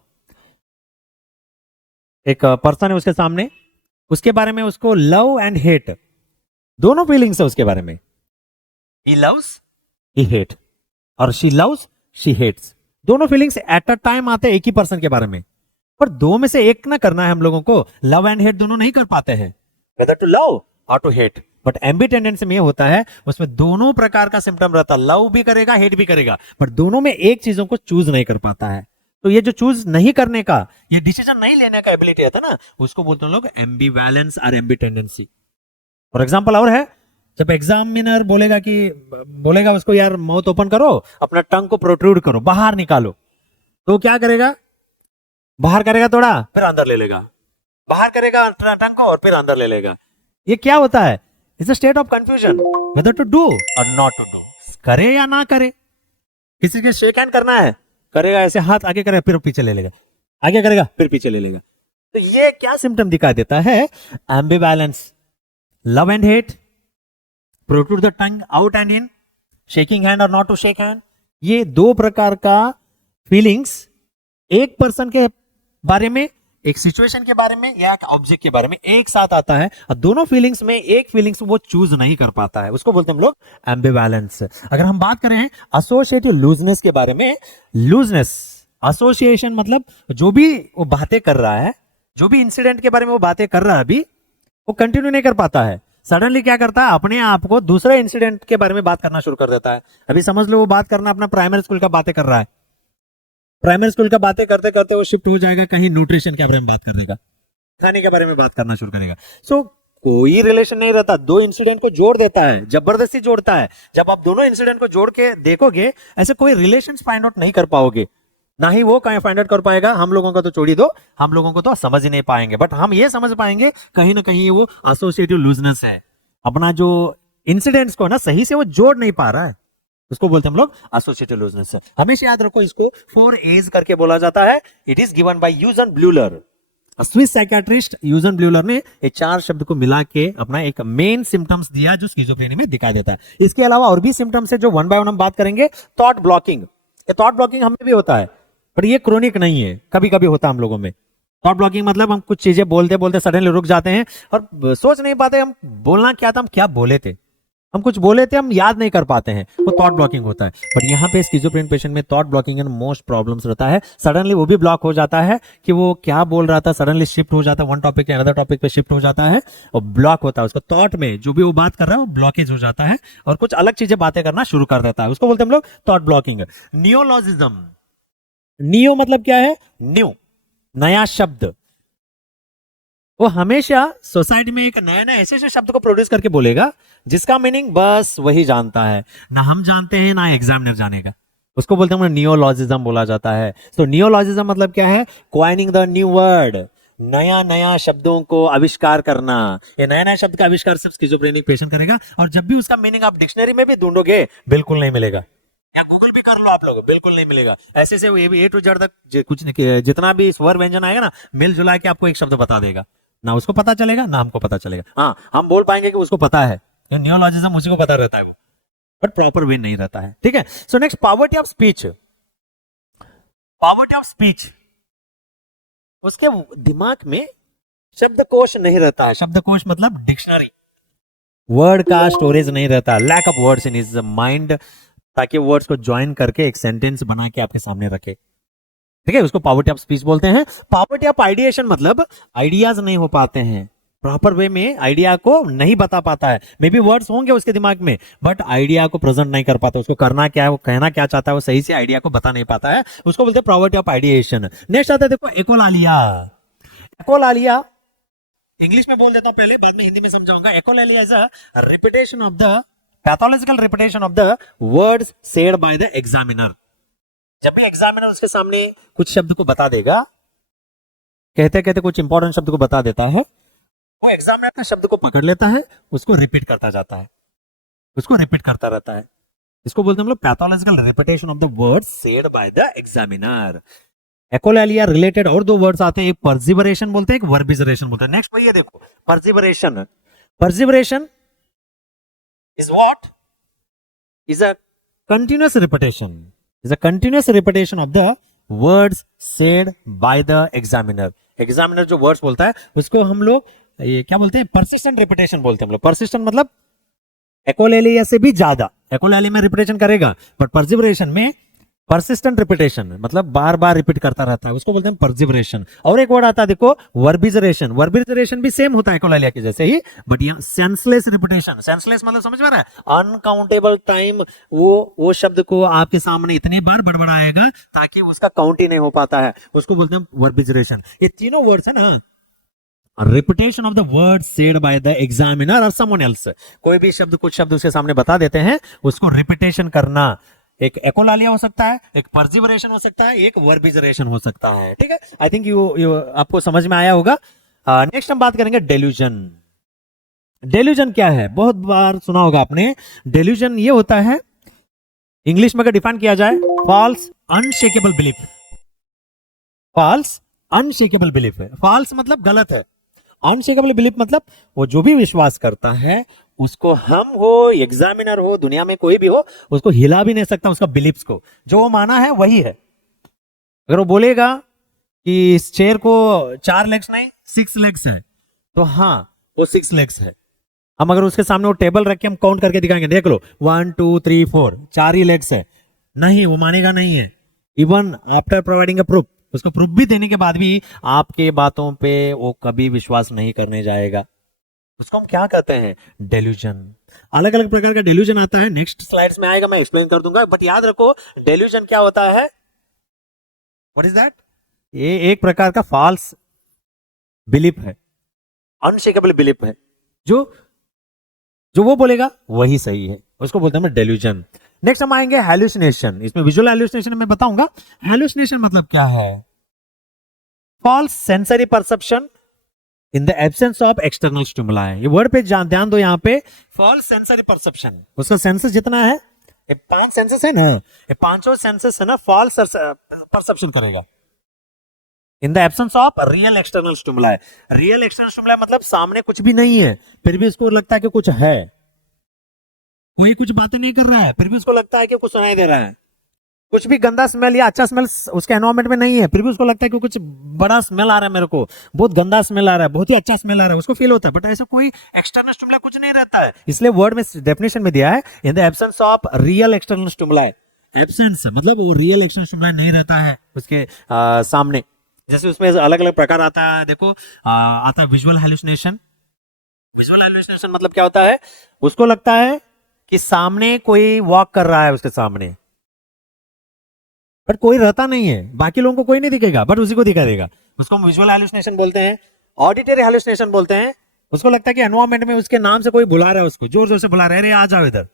एक पर्सन है उसके सामने, उसके बारे में उसको लव एंड हेट दोनों फीलिंग्स है उसके बारे में, ही लव्स ही हेट और शी लव्स शी हेट्स, दोनों फीलिंग्स एट अ टाइम आते हैं एक ही पर्सन के बारे में, पर दो में से एक ना करना है हम लोगों को, लव एंड हेट दोनों नहीं कर पाते हैं, वेदर टू लव और to hate. But Aamby tendency में होता है, उसमें दोनों प्रकार का सिम्टम रहता है, लव भी करेगा हेट भी करेगा, पर दोनों में एक चीजों को चूज नहीं कर पाता है। तो ये जो चूज नहीं करने का, ये डिसीजन नहीं लेने का एबिलिटी है ना, उसको बोलते हैं लोग एम्बीवैलेंस और एम्बी टेंडेंसी। फॉर एग्जाम्पल और है, जब एग्जामिनर बोलेगा उसको यार माउथ ओपन करो, अपना टंग को प्रोट्रूड करो, बाहर निकालो, तो क्या करेगा, बाहर करेगा थोड़ा फिर अंदर ले लेगा, बाहर करेगा टंग को और फिर अंदर ले लेगा। ये क्या होता है, it's a state of confusion whether to do और नॉट टू डू, करे या ना करे। किसी के शेक हैंड करना है, करेगा ऐसे, हाथ आगे करेगा फिर पीछे ले लेगा, आगे करेगा फिर पीछे ले लेगा। तो ये क्या सिम्टम दिखा देता है, ambivalence, love and hate, protrude the tongue out and in, shaking hand और नॉट टू शेक हैंड। ये दो प्रकार का फीलिंग्स एक पर्सन के बारे में, एक सिचुएशन के बारे में या एक ऑब्जेक्ट के बारे में एक साथ आता है, और दोनों फीलिंग्स में एक फीलिंग्स वो चूज नहीं कर पाता है, उसको बोलते हैं हम लोग एम्बिवैलेंस। अगर हम बात करें एसोसिएटिव लूजनेस के बारे में, लूजनेस एसोसिएशन मतलब जो भी वो बातें कर रहा है, जो भी इंसिडेंट के बारे में वो बातें कर रहा है अभी, वो कंटिन्यू नहीं कर पाता है, सडनली क्या करता है, अपने आप को दूसरे इंसिडेंट के बारे में बात करना शुरू कर देता है। अभी समझ लो वो बात करना अपना प्राइमरी स्कूल का बातें कर रहा है, प्राइमरी स्कूल का बातें करते करते वो शिफ्ट हो जाएगा कहीं न्यूट्रिशन के बारे में बात करेगा, खाने के बारे में बात करना शुरू करेगा। सो कोई रिलेशन नहीं रहता, दो इंसिडेंट को जोड़ देता है, जबरदस्ती जोड़ता है। जब आप दोनों इंसिडेंट को जोड़ के देखोगे, ऐसे कोई रिलेशन फाइंड आउट नहीं कर पाओगे, ना ही वो कहीं फाइंड आउट कर पाएगा, हम लोगों का तो छोड़ी दो, हम लोगों को तो समझ ही नहीं पाएंगे। बट हम ये समझ पाएंगे कहीं ना कहीं वो एसोसिएटिव लूजनेस है, अपना जो इंसिडेंट्स को ना सही से वो जोड़ नहीं पा रहा है, उसको बोलते हैं हम लोग एसोसिएटिव लूजनेस। हमेशा याद रखो, इसको 4 A's करके बोला जाता है। It is given by Eugen Bleuler, Swiss psychiatrist Eugen Bleuler ने ये 4 शब्द को मिला के अपना एक मेन सिम्टम्स दिया जो स्किज़ोफ्रेनिया में दिखा देता है। इसके अलावा और भी सिम्टम्स है जो वन बाय वन हम बात करेंगे। थॉट ब्लॉकिंग, ये थॉट ब्लॉकिंग हमें भी होता है, पर ये क्रोनिक नहीं है, कभी कभी होता है हम लोगों में। थॉट ब्लॉकिंग मतलब हम कुछ चीजें बोलते बोलते सडनली रुक जाते हैं और सोच नहीं पाते हम बोलना क्या था, हम क्या बोले थे, हम कुछ बोले थे, हम याद नहीं कर पाते हैं, वो थॉट ब्लॉकिंग होता है। बट यहाँ पे स्किज़ोफ्रेनिक पेशेंट में thought blocking and most problems रहता है, सडनली वो भी ब्लॉक हो जाता है कि वो क्या बोल रहा था, सडनली शिफ्ट हो जाता है, वन टॉपिक से अनदर टॉपिक पे शिफ्ट हो जाता है और ब्लॉक होता है, उसको थॉट में जो भी वो बात कर रहा है वो ब्लॉकेज हो जाता है और कुछ अलग चीजें बातें करना शुरू कर देता है, उसको बोलते हैं हम लोग थॉट ब्लॉकिंग। नियोलॉजिज्म, नियो मतलब क्या है, न्यू, नया शब्द। वो हमेशा सोसाइटी में एक नया नया ऐसे ऐसे शब्द को प्रोड्यूस करके बोलेगा जिसका मीनिंग बस वही जानता है, ना हम जानते हैं ना एग्जामिनर जानेगा, उसको बोलते हैं नियोलॉजिज्म बोला जाता है। तो नियोलॉजिज्म मतलब क्या है, क्वाइनिंग द न्यू वर्ड, नया नया शब्दों को आविष्कार करना। ये नया नया शब्द का आविष्कार सिर्फ स्किज़ोफ्रेनिक पेशेंट करेगा, और जब भी उसका मीनिंग आप डिक्शनरी में भी ढूंढोगे बिल्कुल नहीं मिलेगा, या गूगल भी कर लो आप लोग, बिल्कुल नहीं मिलेगा। ऐसे से ए टू जेड तक कुछ जितना भी स्वर व्यंजन आएगा ना, मिलजुला के आपको एक शब्द बता देगा, ना उसको पता चलेगा ना हमको पता चलेगा। हाँ, हम बोल पाएंगे कि उसको पता है, नियोलॉजिज्म उसी को पता रहता है वो, बट प्रॉपर वे नहीं रहता है। ठीक है, so next poverty of speech. Poverty of speech, उसके दिमाग में शब्दकोश नहीं रहता है, शब्दकोश मतलब डिक्शनरी, वर्ड का स्टोरेज नहीं रहता, lack of words in his mind, ताकि वर्ड्स को ज्वाइन करके एक सेंटेंस बना के आपके सामने रखे। ठीक है, उसको पॉवर्टी ऑफ स्पीच बोलते हैं। पॉवर्टी ऑफ आइडिएशन मतलब आइडियाज नहीं हो पाते हैं, प्रॉपर वे में आइडिया को नहीं बता पाता है। मे बी वर्ड्स होंगे उसके दिमाग में, बट आइडिया को प्रेजेंट नहीं कर पाता, उसको करना क्या है, वो कहना क्या चाहता है, वो सही से आइडिया को बता नहीं पाता है, उसको बोलते हैं पॉवर्टी ऑफ आइडिएशन। नेक्स्ट आता है देखो एकोलालिया। एकोलालिया इंग्लिश में बोल देता हूं पहले, बाद में हिंदी में समझाऊंगा। Echolalia is a repetition of the pathological repetition of the words said by the examiner. जब भी एग्जामिनर उसके सामने कुछ शब्द को बता देगा, कहते कहते कुछ इंपॉर्टेंट शब्द को बता देता है, वो एग्जामिनर अपने शब्द को पकड़ लेता है, उसको रिपीट करता जाता है, उसको रिपीट करता रहता है। इसको बोलते हैं हम लोग pathological repetition of the words said by the examiner. Echolalia related और दो वर्ड्स आते हैं, एक परजिवरेशन बोलते हैं, एक वर्बिजरेशन बोलते हैं। नेक्स्ट वही है देखो, perseveration. Perseveration is what? Is a continuous repetition, is a continuous repetition of the words said by the examiner। Examiner जो वर्ड्स बोलता है उसको हम लोग ये क्या बोलते हैं, persistent repetition बोलते हैं हम लोग। persistent मतलब एकोलेलिया से भी ज्यादा, एकोलेलिया में रिपीटेशन करेगा, बट परजिवरेशन में परसिस्टेंट रिपीटेशन मतलब बार बार रिपीट करता रहता है, उसको बोलते हैं परजिवरेशन। और एक वर्ड आता है देखो वर्बिजरेशन। वर्बिजरेशन भी सेम होता है एकोलालिया के जैसे ही, बट ये सेंसलेस रिपीटेशन। सेंसलेस मतलब समझ में आ रहा है, अनकाउंटेबल टाइम वो शब्द को आपके सामने इतने बार बड़बड़ाएगा ताकि उसका काउंट ही नहीं हो पाता है, उसको बोलते हैं वर्बिजरेशन। ये तीनों वर्ड्स है ना, repetition of the word said by the examiner और समवन एल्स। कोई भी शब्द कुछ शब्द उसके सामने बता देते हैं, उसको रिपीटेशन करना। एक एकोलालिया हो सकता है, एक परजिवरेशन हो सकता है, एक वर्बिजरेशन हो सकता है। ठीक है, आई थिंक यू आपको समझ में आया होगा। नेक्स्ट हम बात करेंगे डेल्यूजन। डेल्यूजन क्या है? बहुत बार सुना होगा आपने। डेल्यूजन ये होता है, इंग्लिश में अगर डिफाइन किया जाए, false unshakeable belief. False unshakeable belief है। फॉल्स मतलब गलत है, अनशेकेबल बिलीफ मतलब वो जो भी विश्वास करता है उसको हम हो, एग्जामिनर हो, दुनिया में कोई भी हो, उसको हिला भी नहीं सकता उसका बिलीफ्स को। जो वो माना है वही है। अगर वो बोलेगा कि इस चेयर को 4 लेग्स नहीं 6 लेग्स है, तो हाँ वो 6 लेग्स है। हम अगर उसके सामने वो टेबल रख के हम काउंट करके दिखाएंगे, देख लो 1 2 3 4 4 ही लेग्स है, नहीं वो मानेगा नहीं है। Even after providing a proof, उसको प्रूफ भी देने के बाद भी आपके बातों पे वो कभी विश्वास नहीं करने जाएगा। उसको हम क्या कहते हैं? डेल्यूजन। अलग अलग प्रकार का डेल्यूजन आता है, नेक्स्ट स्लाइड्स में आएगा, मैं एक्सप्लेन कर दूंगा। बट याद रखो डेल्यूजन क्या होता है, व्हाट इज दैट? ये एक प्रकार का फॉल्स बिलीफ है, अनशेकेबल बिलीफ है। जो जो वो बोलेगा वही सही है, उसको बोलते हैं डेल्यूजन। नेक्स्ट हम आएंगे हैलुसिनेशन। इसमें विजुअल हैलुसिनेशन में बताऊंगा। हैलुसिनेशन मतलब क्या है? False sensory perception in the absence of external stimuli. ये वर्ड पे ध्यान दो, यहाँ पे फॉल्स सेंसरी परसेप्शन, उसका सेंसस जितना है, ये 5 सेंसस है ना, ये पांचों सेंसस है ना, फॉल्स परसेप्शन करेगा इन the absence of real external stimuli. Real external stimuli मतलब सामने कुछ भी नहीं है, फिर भी उसको लगता है कि कुछ है। कोई कुछ बातें नहीं कर रहा है, फिर भी उसको लगता है कि कुछ सुनाई दे रहा है। कुछ भी गंदा स्मेल या अच्छा स्मेल उसके एनवायरमेंट में नहीं है, फिर भी उसको लगता है कि कुछ बड़ा स्मेल आ रहा है, मेरे को बहुत गंदा स्मेल आ रहा है, बहुत ही अच्छा स्मेल आ रहा है, उसको फील होता है। बट ऐसा कोई एक्सटर्नल स्टिमुलाई कुछ नहीं रहता है। इसलिए वर्ड में डेफिनेशन में दिया है, इन the absence of real external stimuli. Absence मतलब वो रियल एक्सटर्नल स्टिमुलाई नहीं रहता है उसके सामने। जैसे उसमें अलग अलग प्रकार आता है, देखो आता है विजुअल हैलुसिनेशन। विजुअल हैलुसिनेशन मतलब क्या होता है? उसको लगता है कि सामने कोई वॉक कर रहा है उसके सामने, बट कोई रहता नहीं है, बाकी लोगों को कोई नहीं दिखेगा, बट उसी को दिखा देगा। उसको हम विजुअल हैलुसिनेशन बोलते हैं। ऑडिटरी हैलुसिनेशन बोलते हैं, उसको लगता है कि एनवायरमेंट में उसके नाम से कोई बुला रहा है, उसको जोर जोर से बुला रहा है, अरे आ जाओ इधर।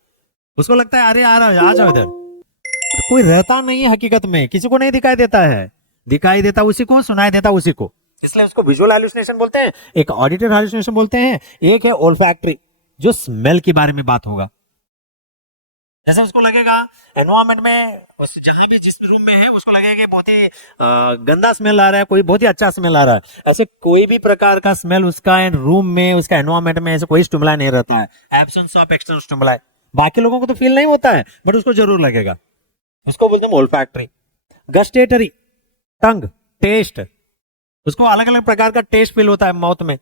उसको लगता है अरे आ रहा है, आ जाओ इधर। तो कोई रहता नहीं है हकीकत में, किसी को नहीं दिखाई देता है, दिखाई देता उसी को, सुनाई देता उसी को, इसलिए उसको विजुअल हैलुसिनेशन बोलते हैं। एक ऑडिटरी हैलुसिनेशन बोलते हैं, एक है ओल्फैक्टरी, जो स्मेल के बारे में बात होगा। जैसे उसको लगेगा एनवायरमेंट में, जहां भी जिस रूम में है उसको लगेगा कि बहुत ही गंदा स्मेल आ रहा है, कोई बहुत ही अच्छा स्मेल आ रहा है। ऐसे कोई भी प्रकार का स्मेल उसका रूम में, उसका एनवायरमेंट में ऐसे कोई स्टिमुलाई नहीं रहता है, एब्सेंस ऑफ एक्सटर्नल स्टिमुलाई। बाकी लोगों को तो फील नहीं होता है, बट उसको जरूर लगेगा। उसको बोलते हैं ओल्फैक्टरी। गस्टेटरी, टंग, टेस्ट, उसको अलग अलग प्रकार का टेस्ट फील होता है माउथ में।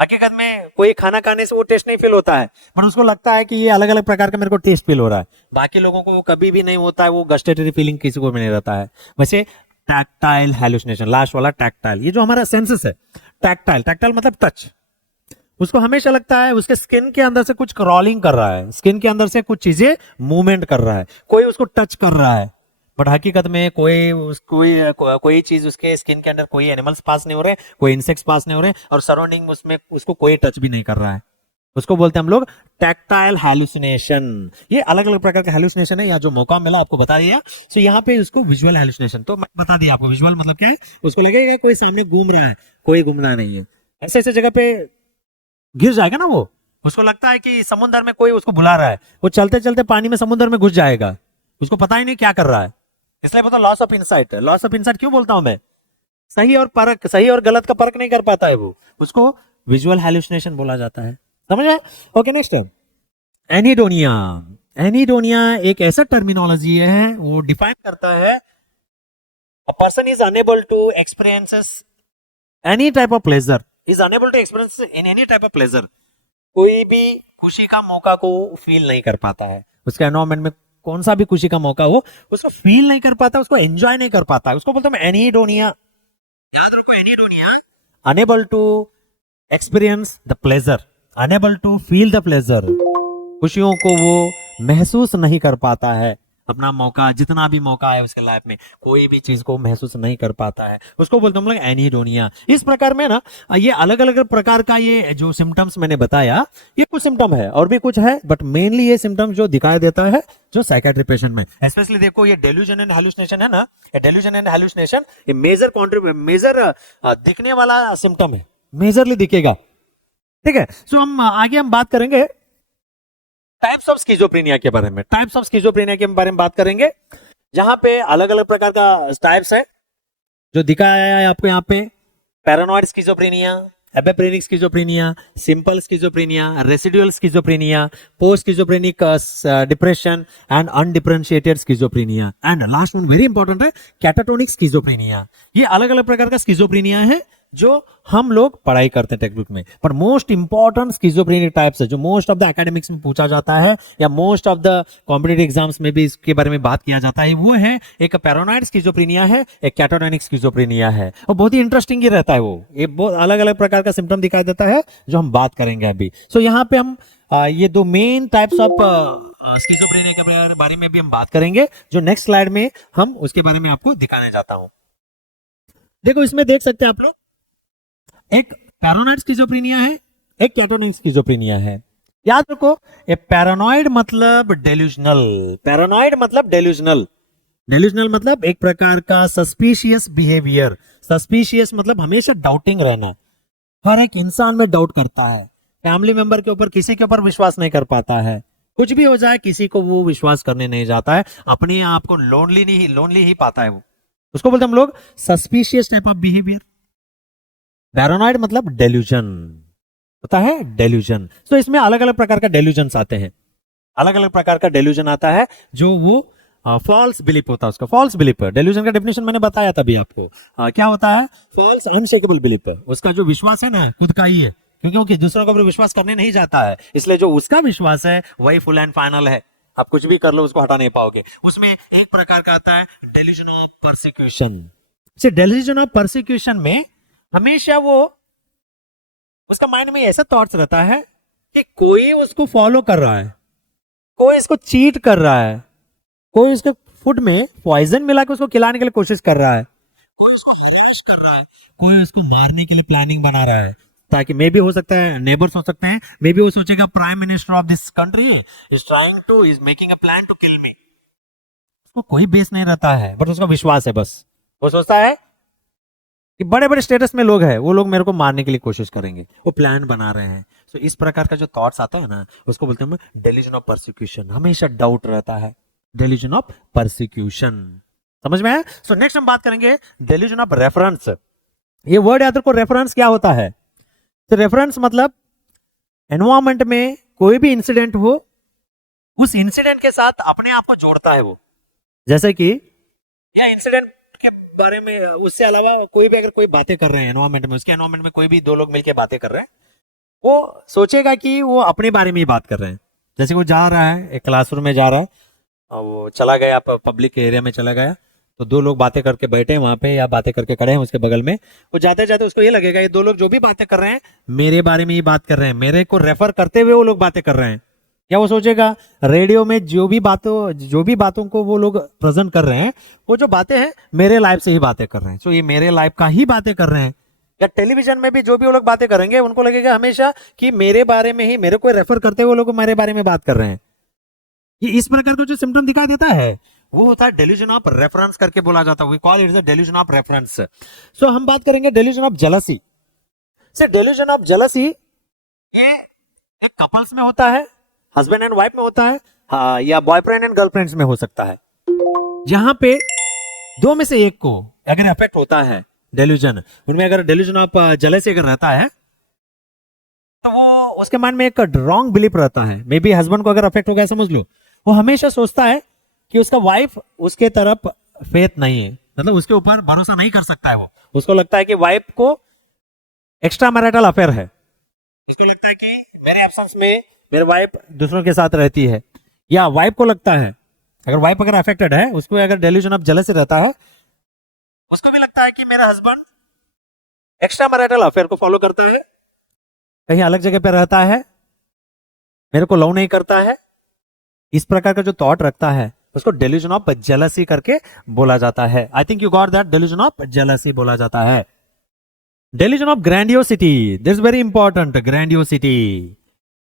हकीकत में कोई खाना खाने से वो टेस्ट नहीं फील होता है, पर उसको लगता है कि ये अलग अलग प्रकार का मेरे को टेस्ट फील हो रहा है। बाकी लोगों को वो कभी भी नहीं होता है, वो गस्टेटरी फीलिंग किसी को भी नहीं रहता है। वैसे टैक्टाइल हैलुसिनेशन, लास्ट वाला टैक्टाइल। ये जो हमारा सेंसेस है, टैक्टाइल, टैक्टाइल मतलब टच, उसको हमेशा लगता है उसके स्किन के अंदर से कुछ क्रॉलिंग कर रहा है, स्किन के अंदर से कुछ चीजें मूवमेंट कर रहा है, कोई उसको टच कर रहा है, बट हकीकत में कोई चीज उसके स्किन के अंदर, कोई एनिमल्स पास नहीं हो रहे, कोई इंसेक्ट्स पास नहीं हो रहे, और सराउंडिंग उसमें उसको कोई टच भी नहीं कर रहा है। उसको बोलते हैं हम लोग टैक्टाइल हैलुसिनेशन। ये अलग अलग प्रकार का हैलुसिनेशन है, या जो मौका मिला आपको बता दिया। सो यहाँ पे उसको विजुअल हैलुसिनेशन तो मैं बता दिया आपको। विजुअल मतलब क्या है, उसको लगेगा कोई सामने घूम रहा है, कोई घूमना नहीं है, ऐसे ऐसे जगह पे गिर जाएगा ना वो, उसको लगता है कि समुद्र में कोई उसको बुला रहा है, वो चलते चलते पानी में समुद्र में घुस जाएगा, उसको पता ही नहीं क्या कर रहा है। इसलिए बोलता loss of insight. Loss of insight क्यों बोलता हूं मैं, सही और परख, सही और गलत का परख नहीं कर पाता है वो, उसको विजुअल हैलुसिनेशन बोला जाता है। समझ आए? Okay, next एनीडोनिया। एनीडोनिया एक ऐसा टर्मिनोलॉजी है, वो डिफाइन करता है a person is unable to experiences any type of pleasure, is unable to experience in any type of pleasure, कोई भी खुशी का मौका को फील नहीं कर पाता है, उसके एनवायरमेंट में कौन सा भी खुशी का मौका हो उसको फील नहीं कर पाता, उसको एंजॉय नहीं कर पाता है, उसको बोलते हैं एनीडोनिया। याद रखो, anhedonia, unable to experience the pleasure, unable to feel the pleasure, खुशियों को वो महसूस नहीं कर पाता है, अपना मौका, जितना भी मौका है उसके लाइफ में कोई भी चीज को महसूस नहीं कर पाता है, उसको बोलते हैं हम लोग एनीडोनिया। इस प्रकार में ना, ये अलग अलग प्रकार का ये जो सिम्टम्स मैंने बताया, ये कुछ सिम्टम है और भी कुछ है, बट मेनली ये सिम्टम्स जो दिखाई देता है जो साइकेट्री पेशेंट में, स्पेशली देखो ये डेल्यूजन एंड हैलुसिनेशन है ना, ये डेल्यूजन एंड हैलुसिनेशन ये मेजर दिखने वाला सिम्टम है, मेजरली दिखेगा। ठीक है, सो हम आगे हम बात करेंगे टाइप्स ऑफ स्किज़ोफ्रेनिया के बारे में, टाइप्स ऑफ स्किज़ोफ्रेनिया के बारे में बात करेंगे, जहां पे अलग अलग प्रकार का टाइप्स है जो दिखाया है आपको यहाँ पे। Paranoid schizophrenia, hebephrenic schizophrenia, simple schizophrenia, residual schizophrenia, post schizophrenic depression and undifferentiated schizophrenia, and last one very important है कैटाटोनिक स्किज़ोफ्रेनिया। ये अलग अलग प्रकार का स्किज़ोफ्रेनिया है जो हम लोग पढ़ाई करते हैं टेक्स्ट बुक में, पर मोस्ट इंपॉर्टेंट स्किज़ोफ्रेनिक टाइप्स है जो मोस्ट ऑफ द एकेडमिक्स में पूछा जाता है, या most of the competitive exams में भी इसके बारे में बात किया जाता है, वो है एक पैरानॉइड स्किज़ोफ्रेनिया है, एक कैटाटोनिक स्किज़ोफ्रेनिया है, और बहुत ही इंटरेस्टिंग ही रहता है वो, ये बहुत अलग अलग प्रकार का सिम्टम दिखाई देता है जो हम बात करेंगे अभी। सो यहाँ पे हम ये दो मेन टाइप्स ऑफ स्किज़ोफ्रेनिया के बारे में भी हम बात करेंगे, जो नेक्स्ट स्लाइड में हम उसके बारे में आपको दिखाने जाता हूं। देखो, इसमें देख सकते हैं आप लोग, एक पैरानॉइड स्किज़ोफ्रेनिया है, एक कैटाटोनिक स्किज़ोफ्रेनिया है। याद रखो, ये पैरानॉइड मतलब डेल्यूजनल, पैरानॉइड मतलब डेल्यूजनल, डेल्यूजनल मतलब एक प्रकार का सस्पिशियस बिहेवियर, सस्पिशियस मतलब हमेशा डाउटिंग रहना, हर एक इंसान में डाउट करता है, फैमिली मेंबर के ऊपर, किसी के ऊपर विश्वास नहीं कर पाता है, कुछ भी हो जाए किसी को वो विश्वास करने नहीं जाता है, अपने आप को लोनली ही पाता है वो, उसको बोलते हम लोग suspicious type of behaviour. Paranoid मतलब डेल्यूजन होता है, डेल्यूजन। तो इसमें अलग अलग प्रकार का डेल्यूजन आते हैं, अलग अलग प्रकार का डेल्यूजन आता है जो वो फॉल्स बिलीफ होता है उसका, फॉल्स बिलीफ। डेल्यूजन का डेफिनेशन मैंने बताया तभी आपको, क्या होता है, फॉल्स अनशेकेबल बिलीफ है, उसका जो विश्वास है ना खुद का ही है, क्योंकि दूसरों का विश्वास करने नहीं जाता है, इसलिए जो उसका विश्वास है वही फुल एंड फाइनल है, आप कुछ भी कर लो उसको हटा नहीं पाओगे। उसमें एक प्रकार का आता है delusion of persecution. Delusion of persecution में हमेशा वो, उसका माइंड में ऐसा थॉट्स रहता है कि कोई उसको फॉलो कर रहा है, कोई इसको चीट कर रहा है, कोई उसके फूड में पॉइजन मिला के उसको खिलाने के लिए कोशिश कर रहा है, कोई उसको हराश कर रहा है, कोई उसको मारने के लिए प्लानिंग बना रहा है, ताकि मे भी हो सकता है नेबर्स हो सकते हैं, मे बी वो सोचेगा prime minister of this country is making a plan to kill me. उसको कोई बेस नहीं रहता है, बट उसका विश्वास है, बस वो सोचता है कि बड़े बड़े स्टेटस में लोग हैं, वो लोग मेरे को मारने के लिए कोशिश करेंगे, वो प्लान बना रहे हैं। सो इस प्रकार का जो थॉट्स आता है ना, उसको बोलते हैं डेल्यूजन ऑफ परसिक्यूशन, हमेशा डाउट रहता है, डेल्यूजन ऑफ परसिक्यूशन। समझ में है? सो नेक्स्ट हम बात करेंगे डेल्यूजन ऑफ रेफरेंस। ये वर्ड याद रखो, रेफरेंस क्या होता है, तो रेफरेंस मतलब एनवायरमेंट में कोई भी इंसिडेंट हो, उस इंसिडेंट के साथ अपने आप को जोड़ता है वो, जैसे कि यह इंसिडेंट के बारे में, उससे अलावा कोई भी अगर कोई बातें कर रहे हैं एनवायरमेंट में, उसके एनवायरमेंट में कोई भी दो लोग मिलकर बातें कर रहे हैं, वो सोचेगा कि वो अपने बारे में ही बात कर रहे हैं। जैसे वो जा रहा है, एक क्लासरूम में जा रहा है, वो चला गया पब्लिक एरिया में चला गया, तो दो लोग बातें करके बैठे हैं वहां पे या बातें करके खड़े हैं उसके बगल में, वो जाते जाते उसको ये लगेगा ये दो लोग जो भी बातें कर रहे हैं मेरे बारे में ही बात कर रहे हैं, मेरे को रेफर करते हुए वो लोग बातें कर रहे हैं। क्या वो सोचेगा रेडियो में जो भी बातों को वो लोग प्रेजेंट कर रहे हैं, वो जो बातें हैं मेरे लाइफ से ही बातें कर रहे हैं, तो ये मेरे लाइफ का ही बातें कर रहे हैं। या टेलीविजन में भी जो भी वो लोग बातें करेंगे उनको लगेगा हमेशा कि मेरे बारे में ही, मेरे को रेफर करते हुए वो लोग मेरे बारे में बात कर रहे हैं। ये इस प्रकार का जो सिम्टम दिखाई देता है वो होता है डेल्यूजन ऑफ रेफरेंस करके बोला जाता है। We call it the delusion of reference. So हम बात करेंगे डेल्यूजन ऑफ जेलसी से। डेल्यूजन ऑफ जेलसी ये एक कपल्स में होता है, हस्बैंड एंड वाइफ में होता है, हाँ, या बॉयफ्रेंड एंड गर्लफ्रेंड्स में हो सकता है। जहां पे दो में से एक को अगर अफेक्ट होता है डेल्यूजन, उनमें अगर डेल्यूजन ऑफ जेलसी अगर रहता है तो वो उसके माइंड में एक रॉन्ग बिलीफ रहता है। मे बी हस्बैंड को अगर अफेक्ट हो गया समझ लो, वो हमेशा सोचता है कि उसका वाइफ उसके तरफ फेथ नहीं है, मतलब उसके ऊपर भरोसा नहीं कर सकता है। वो उसको लगता है कि वाइफ को एक्स्ट्रा मैरिटल अफेयर है, इसको लगता है कि मेरे एब्सेंस में मेरे वाइफ दूसरों के साथ रहती है। या वाइफ को लगता है, अगर वाइफ अगर अफेक्टेड है, उसको अगर डेल्यूजन ऑफ जेलसी रहता है, उसको भी लगता है कि मेरा हस्बैंड एक्स्ट्रा मैरिटल अफेयर को फॉलो करता है, कहीं अलग जगह पे रहता है, मेरे को लव नहीं करता है। इस प्रकार का जो थॉट रखता है उसको डेल्यूजन ऑफ जेलसी करके बोला जाता है। आई think you got that, delusion of jealousy बोला जाता है। Delusion of grandiosity, this very important, grandiosity.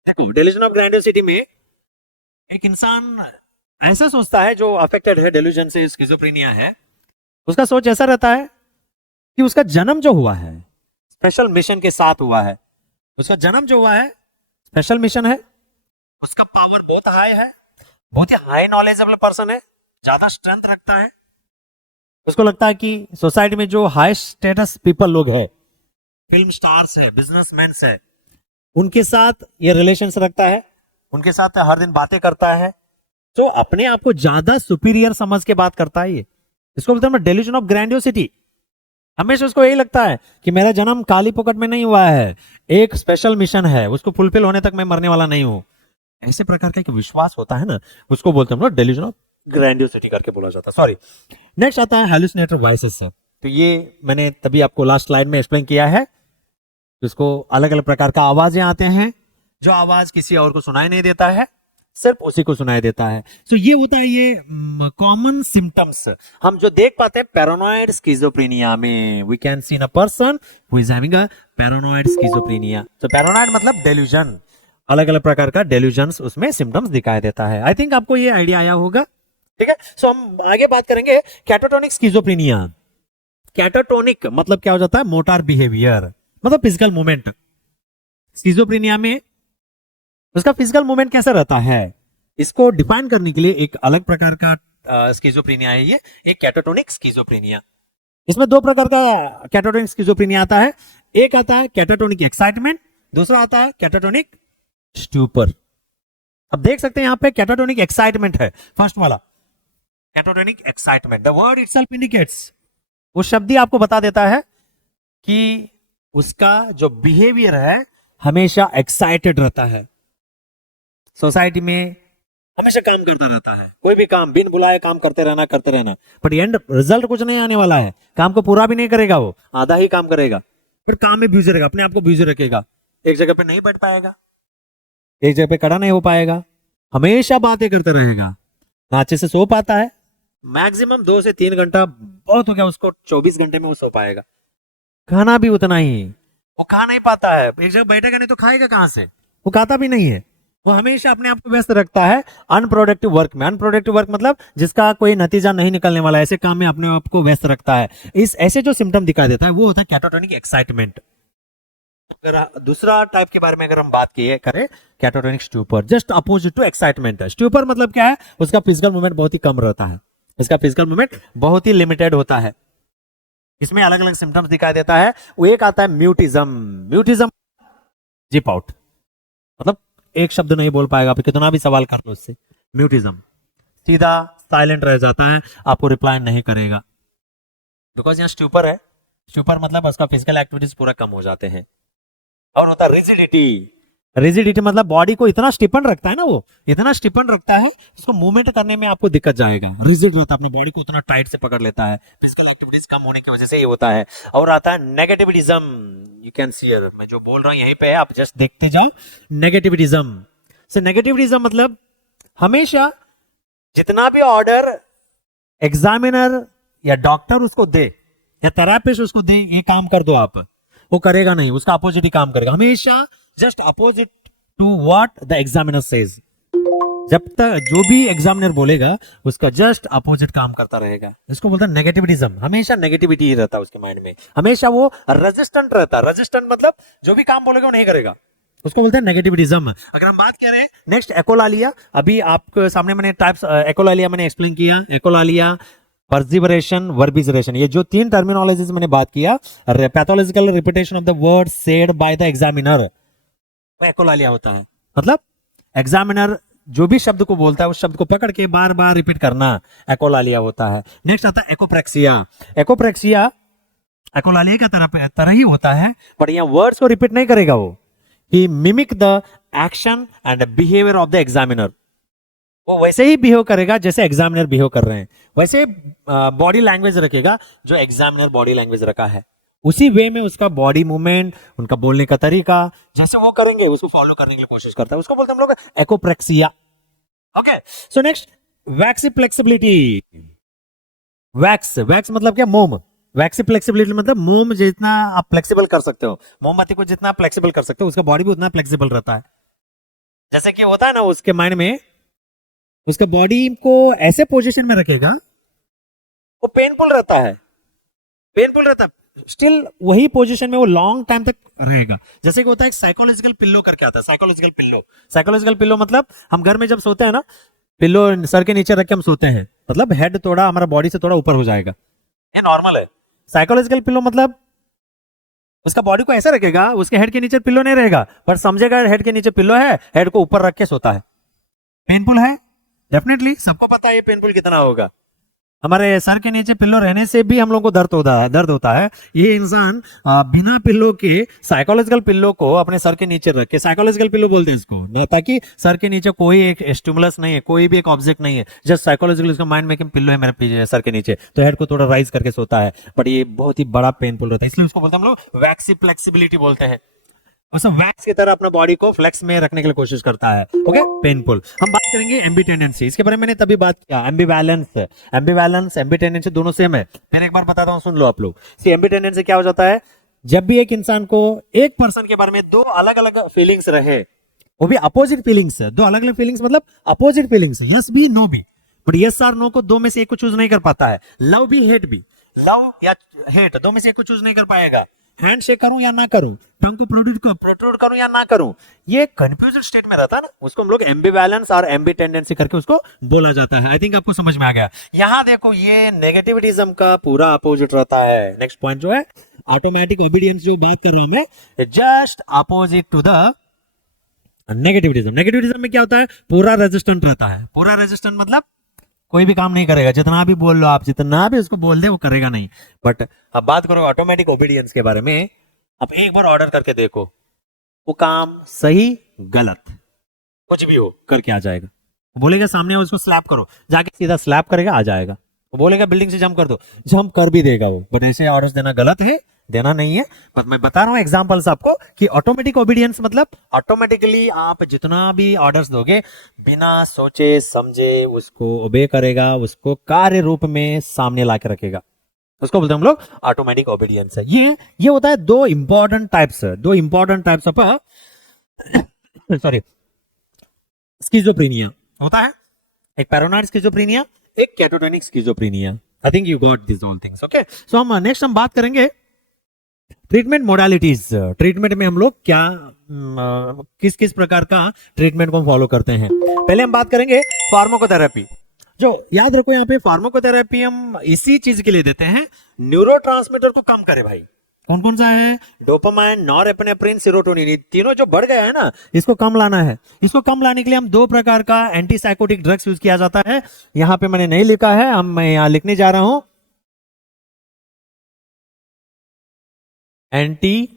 देखो डेल्यूजन ऑफ ग्रैंडियोसिटी में एक इंसान ऐसा सोचता है जो अफेक्टेड है डेल्यूजन से, स्किज़ोफ्रेनिया है, उसका सोच ऐसा रहता है कि उसका जन्म जो हुआ है स्पेशल मिशन के साथ हुआ है। उसका जन्म जो हुआ है स्पेशल मिशन है, उसका पावर बहुत हाई है, बहुत ही हाई नॉलेजेबल पर्सन है, ज्यादा स्ट्रेंथ रखता है। उसको लगता है कि सोसाइटी में जो हाई स्टेटस पीपल लोग हैं, फिल्म स्टार्स है, बिजनेसमैन है, उनके साथ ये रिलेशंस रखता है, उनके साथ हर दिन बातें करता है, तो अपने आप को ज्यादा सुपीरियर समझ के बात करता है। ये इसको बोलते हैं डेल्यूजन ऑफ ग्रैंडियोसिटी। हमेशा उसको यही लगता है कि मेरा जन्म काली पोकट में नहीं हुआ है, एक स्पेशल मिशन है, उसको फुलफिल होने तक मैं मरने वाला नहीं हूं। ऐसे प्रकार का एक विश्वास होता है ना, उसको बोलते हैं डेल्यूजन ऑफ ग्रैंडियोसिटी करके बोला जाता है। सॉरी, नेक्स्ट आता है हेलुसिनेटरी वॉइसेस से। तो ये मैंने तभी आपको लास्ट स्लाइड में एक्सप्लेन किया है। जिसको अलग अलग प्रकार का आवाजें आते हैं, जो आवाज किसी और को सुनाई नहीं देता है, सिर्फ उसी को सुनाई देता है। तो ये होता है ये कॉमन सिम्टम्स हम जो देख पाते हैं पैरानॉइड स्किज़ोफ्रेनिया में। We can see in a person who is having a paranoid schizophrenia. तो पैरानॉइड मतलब डेल्यूजन, अलग अलग प्रकार का डेल्यूजन्स उसमें सिम्टम्स दिखाई देता है। आई थिंक आपको ये आइडिया आया होगा, ठीक है। सो हम आगे बात करेंगे कैटाटोनिक स्किज़ोफ्रेनिया। कैटाटोनिक मतलब क्या हो जाता है, मोटार बिहेवियर, मतलब फिजिकल मूवमेंट। स्किज़ोफ्रेनिया में उसका फिजिकल मूवमेंट कैसा रहता है, इसको डिफाइन करने के लिए एक अलग प्रकार का स्किज़ोफ्रेनिया है ये, एक कैटाटोनिक स्किज़ोफ्रेनिया। इसमें दो प्रकार का कैटाटोनिक स्किज़ोफ्रेनिया आता है। एक आता है कैटाटोनिक एक्साइटमेंट, दूसरा आता है कैटाटोनिक स्टूपर। अब देख सकते हैं यहाँ पे कैटाटोनिक एक्साइटमेंट है, फर्स्ट वाला catatonic excitement. The word itself indicates, वो शब्द ही आपको बता देता है कि उसका जो बिहेवियर है हमेशा एक्साइटेड रहता है, सोसाइटी में हमेशा काम करता रहता है, कोई भी काम बिन बुलाए काम करते रहना बट एंड रिजल्ट कुछ नहीं आने वाला है, काम को पूरा भी नहीं करेगा, वो आधा ही काम करेगा, फिर काम में बिजी रहेगा, अपने आप को बिजी रखेगा, एक जगह पे नहीं बैठ पाएगा, एक जगह पे खड़ा नहीं हो पाएगा, हमेशा बातें करते रहेगा, ना अच्छे से सो पाता है। मैक्सिमम 2 से 3 घंटा बहुत हो गया उसको, 24 घंटे में वो सो पाएगा। खाना भी उतना ही, वो खा नहीं पाता है, एक जगह बैठेगा नहीं तो खाएगा कहां से, वो खाता भी नहीं है। वो हमेशा अपने आप को व्यस्त रखता है अनप्रोडक्टिव वर्क में। अनप्रोडक्टिव वर्क मतलब जिसका कोई नतीजा नहीं निकलने वाला, ऐसे काम में अपने आप को व्यस्त रखता है। इस ऐसे जो सिम्टम दिखाई देता है वो होता है कैटाटोनिक एक्साइटमेंट। अगर दूसरा टाइप के बारे में अगर हम बात करें catatonic stupor, just opposite to excitement है। स्टूपर मतलब क्या है, उसका फिजिकल मूवमेंट बहुत ही कम रहता है, इसका फिजिकल मूवमेंट बहुत ही लिमिटेड होता है। इसमें अलग अलग सिम्टम्स दिखाई देता है। वो एक आता है म्यूटिज्म। म्यूटिज्म जिप आउट, मतलब एक शब्द नहीं बोल पाएगा, आप कितना भी सवाल कर लो उससे। म्यूटिज्म, सीधा साइलेंट रह जाता है, आपको रिप्लाई नहीं करेगा, बिकॉज यहाँ स्टूपर है। स्टूपर मतलब उसका फिजिकल एक्टिविटीज पूरा कम हो जाते हैं। और होता है रिजिडिटी। रिजिडिटी मतलब बॉडी को इतना स्टिफन रखता है ना, वो इतना स्टिफन रखता है, उसको मूवमेंट करने में आपको दिक्कत जाएगा। रिजिड रहता है, अपने बॉडी को उतना टाइट से पकड़ लेता है, फिजिकल एक्टिविटीज कम होने की वजह से ये होता है। और आता है नेगेटिविज्म, यू कैन सी, मैं जो बोल रहा हूँ यहीं पे है, आप जस्ट देखते जाओ। नेगेटिविज्म से, नेगेटिविज्म मतलब हमेशा जितना भी ऑर्डर एग्जामिनर या डॉक्टर उसको दे या थेरेपिस्ट उसको दे, ये काम कर दो आप, वो करेगा नहीं, उसका अपोजिट ही काम करेगा हमेशा, just opposite to what the examiner says. जब तक जो भी एग्जामिनर बोलेगा उसका जस्ट अपोजिट काम करता रहेगा, इसको बोलते हैं नेगेटिविज्म। हमेशा नेगेटिविटी ही रहता है उसके माइंड में, हमेशा वो रेजिस्टेंट रहता है। रेजिस्टेंट मतलब जो भी काम बोलेगा वो नहीं करेगा, उसको बोलते हैं नेगेटिविज्म। अगर हम बात करें नेक्स्ट एकोलालिया, अभी आपके सामने मैंने टाइप्स एकोलालिया मैंने एक्सप्लेन किया। एकोलालिया, परजिबरेशन, वर्बिजरेशन, ये जो तीन टर्मिनोलॉजीज मैंने बात किया, pathological repetition of the word said by the examiner, वो एकोलालिया होता है। मतलब एग्जामिनर जो भी शब्द को बोलता है उस शब्द को पकड़ के बार बार रिपीट करना, एकोलालिया होता है। नेक्स्ट आता है एकोप्रेक्सिया। एकोप्रेक्सिया एकोलालिया का तरह ही होता है, बट यहाँ वर्ड्स को रिपीट नहीं करेगा वो, he mimic the action and behaviour of the examiner. वो वैसे ही बिहेव करेगा जैसे एग्जामिनर बिहेव कर रहे हैं, वैसे बॉडी लैंग्वेज रखेगा जो एग्जामिनर बॉडी लैंग्वेज रखा है, उसी वे में उसका बॉडी मूवमेंट, उनका बोलने का तरीका जैसे वो करेंगे उसको फॉलो करने के लिए कोशिश करता है, उसको बोलते हैं हम लोग echopraxia. Okay, so next waxy flexibility. Wax, wax मतलब क्या? मोम। वैक्सी फ्लेक्सिबिलिटी मतलब मोम जितना आप फ्लेक्सिबल कर सकते हो, मोमबत्ती को जितना आप फ्लेक्सिबल कर सकते हो, उसका बॉडी भी उतना फ्लेक्सिबल रहता है। जैसे कि होता है ना उसके माइंड में, उसका बॉडी को ऐसे पोजीशन में रखेगा, वो पेनफुल रहता है, पेनफुल रहता है, स्टिल वही पोजीशन में वो लॉन्ग टाइम तक रहेगा। जैसे कि होता है एक साइकोलॉजिकल पिल्लो करके आता है, साइकोलॉजिकल पिल्लो। साइकोलॉजिकल पिल्लो मतलब हम घर में जब सोते हैं ना, पिल्लो सर के नीचे रख के हम सोते हैं, मतलब हेड थोड़ा हमारा बॉडी से थोड़ा ऊपर हो जाएगा, ये नॉर्मल है। साइकोलॉजिकल पिल्लो मतलब उसका बॉडी को ऐसा रखेगा, उसके हेड के नीचे पिल्लो नहीं रहेगा, पर समझेगा हेड के नीचे पिल्लो है, हेड को ऊपर रख के सोता है। पेनफुल है, डेफिनेटली सबको पता है ये पेनफुल कितना होगा। हमारे सर के नीचे पिल्लो रहने से भी हम लोग को दर्द होता है। ये इंसान बिना पिल्लो के साइकोलॉजिकल पिल्लो को अपने सर के नीचे रख के, साइकोलॉजिकल पिल्लो बोलते हैं इसको, ताकि सर के नीचे कोई एक स्टिमुलस नहीं है, कोई भी एक ऑब्जेक्ट नहीं है, जस्ट साइकोलॉजिकल उसका माइंड में कि पिल्लो है मेरे पीछे सर के नीचे, तो हेड को थोड़ा राइज करके सोता है। बट ये बहुत ही बड़ा पेनफुल रहता है, इसलिए उसको बोलते हैं हम लोग वैक्सी फ्लेक्सिबिलिटी बोलते हैं। वैक्स की तरह अपना बॉडी को फ्लेक्स में रखने के लिए कोशिश करता है। Okay, painful. हम बात करेंगे एम्बी टेंडेंसी, इसके बारे में मैंने तभी बात किया। एम्बीवैलेंस, एम्बीवैलेंस, एम्बी टेंडेंसी दोनों सेम है। फिर एक बार बताता हूं, सुन लो आप लोग। सी एम्बी टेंडेंसी क्या हो जाता है, जब भी एक इंसान को एक पर्सन के बारे में दो अलग अलग फीलिंग्स रहे, वो भी अपोजिट फीलिंग्स, दो अलग अलग फीलिंग्स मतलब अपोजिट फीलिंग्स, यस भी नो भी, बट यस और नो को दो में से एक को चूज नहीं कर पाता है। लव भी हेट भी, लव या हेट दो में से एक को चूज नहीं कर पाएगा। हैंड शेक करूं या ना करूं, टंग को प्रोट्रूड करूं या ना करूं, ये कंफ्यूजन स्टेट में रहता है ना, उसको हम लोग एम्बीवैलेंस और एम्बी टेंडेंसी करके उसको बोला जाता है। आई थिंक आपको समझ में आ गया। यहां देखो, ये नेगेटिविज्म का पूरा अपोजिट रहता है। नेक्स्ट पॉइंट जो है ऑटोमेटिक ओबीडियंस, जो बात कर रहा हूं मैं, just opposite to the negativism. Negativism में क्या होता है, पूरा रेजिस्टेंट रहता है। पूरा रेजिस्टेंट मतलब कोई भी काम नहीं करेगा, जितना भी बोल लो आप, जितना भी उसको बोल दे वो करेगा नहीं। बट अब बात करो ऑटोमेटिक ओबीडियंस के बारे में, आप एक बार ऑर्डर करके देखो, वो काम सही गलत कुछ भी हो करके आ जाएगा। वो बोलेगा सामने उसको स्लैप करो, जाके सीधा स्लैप करेगा, आ जाएगा। वो बोलेगा बिल्डिंग से जंप कर दो, जंप कर भी देगा वो। बट ऐसे ऑर्डर्स देना गलत है, देना नहीं है। पर मैं बता रहा हूं एग्जांपल्स आपको कि ऑटोमेटिक ओबीडियंस मतलब ऑटोमेटिकली आप जितना भी ऑर्डर्स दोगे, बिना सोचे समझे उसको ओबे करेगा, उसको कार्य रूप में सामने ला के रखेगा, उसको बोलते हैं हम लोग ऑटोमेटिक ओबीडियंस है। ये होता है दो important types of sorry schizophrenia होता है, एक पैरानॉइड स्किज़ोफ्रेनिया, एक catatonic schizophrenia. I think you got this all things. Okay, so हम नेक्स्ट हम बात करेंगे ट्रीटमेंट मोडालिटीज। ट्रीटमेंट में हम लोग क्या किस किस प्रकार का ट्रीटमेंट को फॉलो करते हैं। पहले हम बात करेंगे फार्माकोथेरेपी। जो याद रखो, यहाँ पे फार्माकोथेरेपी हम इसी चीज के लिए देते हैं, न्यूरोट्रांसमीटर को कम करे भाई। कौन कौन सा है? डोपामाइन, नॉरएपिनेफ्रिन, सेरोटोनिन, तीनों जो बढ़ गया है ना, इसको कम लाना है। इसको कम लाने के लिए हम दो प्रकार का एंटीसाइकोटिक ड्रग्स यूज किया जाता है। यहाँ पे मैंने नहीं लिखा है, मैं यहाँ लिखने जा रहा हूं। Anti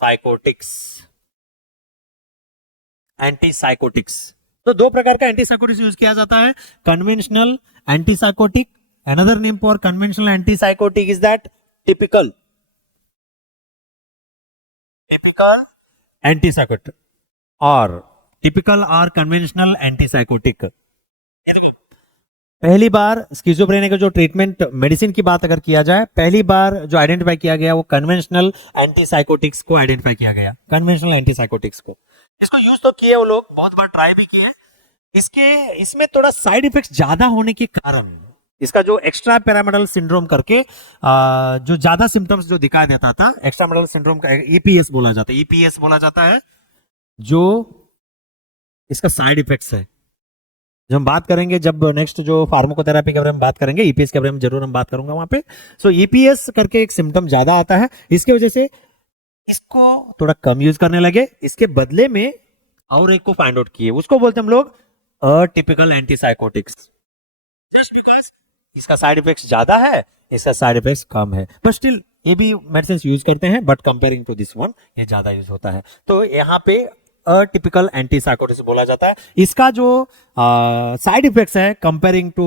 psychotics, antipsychotics. तो दो प्रकार का एंटीसाइकोटिक्स यूज किया जाता है, conventional antipsychotic, another name for conventional antipsychotic is that typical antipsychotic और टिपिकल और कन्वेंशनल एंटीसाइकोटिक। पहली बार स्किज़ोफ्रेनिया का जो ट्रीटमेंट मेडिसिन की बात अगर किया जाए, पहली बार जो आइडेंटिफाई किया गया वो कन्वेंशनल एंटीसाइकोटिक्स को आइडेंटिफाई किया गया, कन्वेंशनल एंटीसाइकोटिक्स को। इसको यूज तो किए वो लोग, बहुत बार ट्राई भी किए। इसमें थोड़ा साइड इफेक्ट्स ज्यादा होने के कारण, इसका जो एक्स्ट्रा पैरामिडल सिंड्रोम करके जो ज्यादा सिम्टम्स जो दिखाई देता था, एक्स्ट्रा पैरामिडल सिंड्रोम का ईपीएस बोला जाता है, ईपीएस बोला जाता है, जो इसका साइड इफेक्ट्स है। जब हम बात करेंगे, जब नेक्स्ट जो फार्माकोथेरेपी के बारे में बात करेंगे, ईपीएस के बारे में जरूर हम बात करूंगा वहां पे। सो ईपीएस करके एक सिम्टम ज्यादा आता है, इसके वजह से इसको थोड़ा कम यूज करने लगे। इसके बदले में और एक को फाइंड आउट किए, उसको बोलते हम लोग अटिपिकल एंटीसाइकोटिक्स, जस्ट बिकॉज इसका साइड इफेक्ट्स ज्यादा है, इसका साइड इफेक्ट्स कम है, बट स्टिल ये भी मेडिसिन यूज करते हैं, but comparing to this one ये ज्यादा यूज होता है। तो यहाँ पे अटिपिकल एंटीसाइकोटिक्स बोला जाता है। इसका जो साइड इफेक्ट्स है comparing to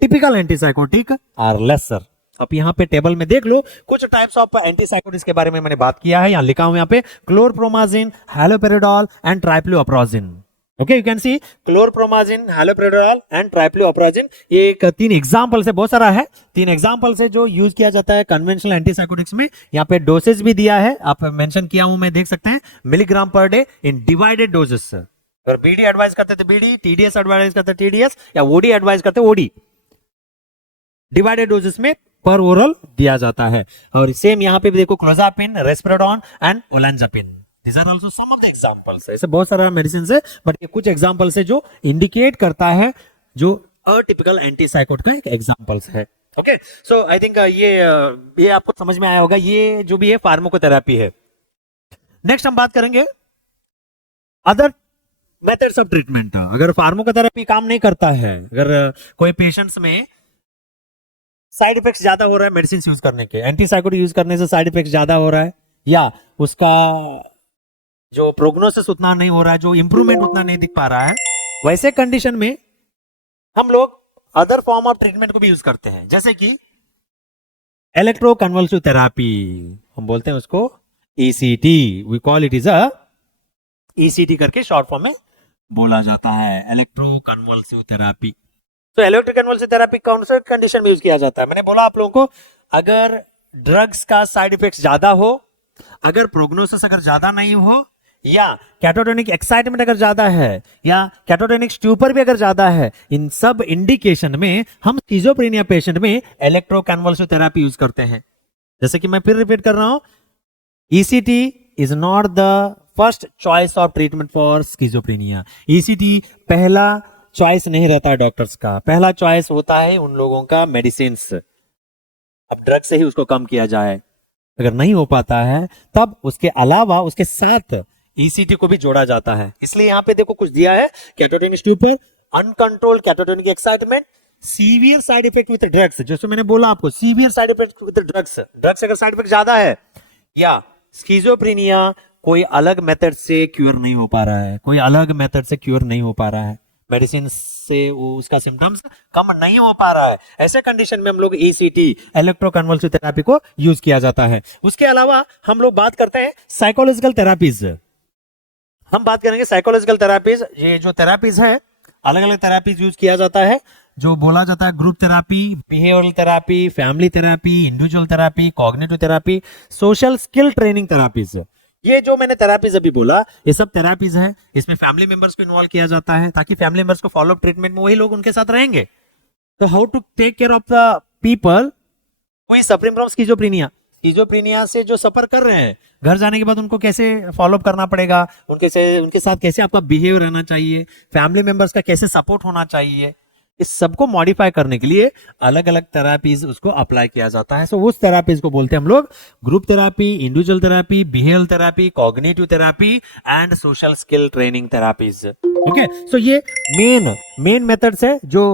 typical antipsychotic are lesser. अब यहाँ पे टेबल में देख लो, कुछ टाइप्स ऑफ एंटीसाइकोटिक्स के बारे में मैंने बात किया है, यहाँ लिखा हूं यहाँ पे chlorpromazine, haloperidol and trifluoperazine. Okay, you can see chlorpromazine, haloperidol and trifluoperazine. ये एक 3 एग्जांपल से, बहुत सारा है, 3 एग्जांपल से जो यूज किया जाता है कन्वेंशनल एंटीसाइकोटिक्स में। यहाँ पे डोसेज भी दिया है, आप मेंशन किया हूं मैं, देख सकते हैं, milligram per day in divided doses. अगर बीडी एडवाइस करते थे बीडी, टीडीएस एडवाइस करते टीडीएस, या ओडी एडवाइस करते ओडी, डिवाइडेड डोजेस में पर ओरल दिया जाता है। और सेम यहाँ पे भी देखो, clozapine, रेस्पिराडोन and ओलेंजापिन, these are also some of the examples है। ऐसे बहुत सारा मेडिसिन है, बट ये कुछ एग्जांपल्स है जो इंडिकेट करता है, जो अटिपिकल एंटीसाइकोट का एक एग्जांपल्स है। ओके, सो आई थिंक ये आपको समझ में आया होगा, ये जो भी है फार्माकोथेरेपी है। नेक्स्ट हम बात करेंगे अदर मेथड्स ऑफ ट्रीटमेंट। अगर फार्माकोथेरेपी काम नहीं करता है, अगर कोई पेशेंट्स में साइड इफेक्ट्स ज्यादा हो रहा है मेडिसिन यूज करने के, एंटीसाइकोटिक यूज करने से साइड इफेक्ट्स ज्यादा हो रहा है, या उसका जो प्रोग्नोसिस उतना नहीं हो रहा है, जो इंप्रूवमेंट उतना नहीं दिख पा रहा है, वैसे कंडीशन में हम लोग अदर फॉर्म ऑफ ट्रीटमेंट को भी यूज करते हैं, जैसे कि इलेक्ट्रोकन्वल्सिव थेरेपी, हम बोलते हैं उसको ECT, we call it is a ECT करके शॉर्ट फॉर्म में बोला जाता है, इलेक्ट्रोकन्वल्सिव थेरेपी। तो इलेक्ट्रोकन्वल्सिव थेरेपी कौन से कंडीशन में यूज किया जाता है? मैंने बोला आप लोगों को, अगर ड्रग्स का साइड इफेक्ट ज्यादा हो, अगर प्रोग्नोसिस अगर ज्यादा नहीं हो, या कैटाटोनिक एक्साइटमेंट अगर ज्यादा है, या कैटाटोनिक स्ट्यूपर भी अगर ज्यादा है, इन सब इंडिकेशन में हम स्किज़ोफ्रेनिया पेशेंट में इलेक्ट्रोकन्वल्सिव थेरेपी यूज करते हैं। जैसे कि मैं फिर रिपीट कर रहा हूं, ECT is not the first choice of treatment for schizophrenia. ECT पहला चॉइस नहीं रहता है डॉक्टर्स का, पहला चॉइस होता है उन लोगों का मेडिसिन। अब ड्रग से ही उसको कम किया जाए, अगर नहीं हो पाता है तब उसके अलावा उसके साथ ईसीटी को भी जोड़ा जाता है। इसलिए यहाँ पे देखो कुछ दिया है, catatonic stupor, uncontrolled catatonic excitement, severe side effect with drugs, जैसे मैंने बोला आपको, severe side effect with drugs, drugs अगर साइड इफेक्ट ज्यादा है, या स्किज़ोफ्रेनिया कोई अलग मेथड से क्योर नहीं हो पा रहा है, कोई अलग मेथड से क्योर नहीं हो पा रहा है, मेडिसिन से उसका सिम्टम्स कम नहीं हो पा रहा है, ऐसे कंडीशन में हम लोग ईसीटी, इलेक्ट्रोकन्वल्सिव थेरेपी को यूज किया जाता है। उसके अलावा हम लोग बात करते हैं साइकोलॉजिकल थेरापीज। हम बात करेंगे साइकोलॉजिकल थेरापीज। ये जो थेरापीज है, अलग अलग थेरापीज यूज किया जाता है, जो बोला जाता है group therapy, behavioural therapy, family therapy, individual therapy, cognitive therapy, social skill training therapies. ये जो मैंने थेरापीज अभी बोला, ये सब थेरापीज है। इसमें फैमिली मेंबर्स को इन्वॉल्व किया जाता है, ताकि फैमिली मेंबर्स को फॉलो अप ट्रीटमेंट में वही लोग उनके साथ रहेंगे। तो how to take care of the people who is suffering from schizophrenia, schizophrenia से जो सफर कर रहे हैं, घर जाने के बाद उनको कैसे फॉलो अप करना पड़ेगा, उनके साथ कैसे आपका बिहेव रहना चाहिए, फैमिली मेंबर्स का कैसे सपोर्ट होना चाहिए, इस सबको मॉडिफाई करने के लिए अलग अलग थेरापीज उसको अप्लाई किया जाता है। सो उस थेरापीज को बोलते हैं हम लोग group therapy, individual therapy, behavioural therapy, cognitive therapy and social skill training therapies. Okay, so ये मेन मेथड्स है जो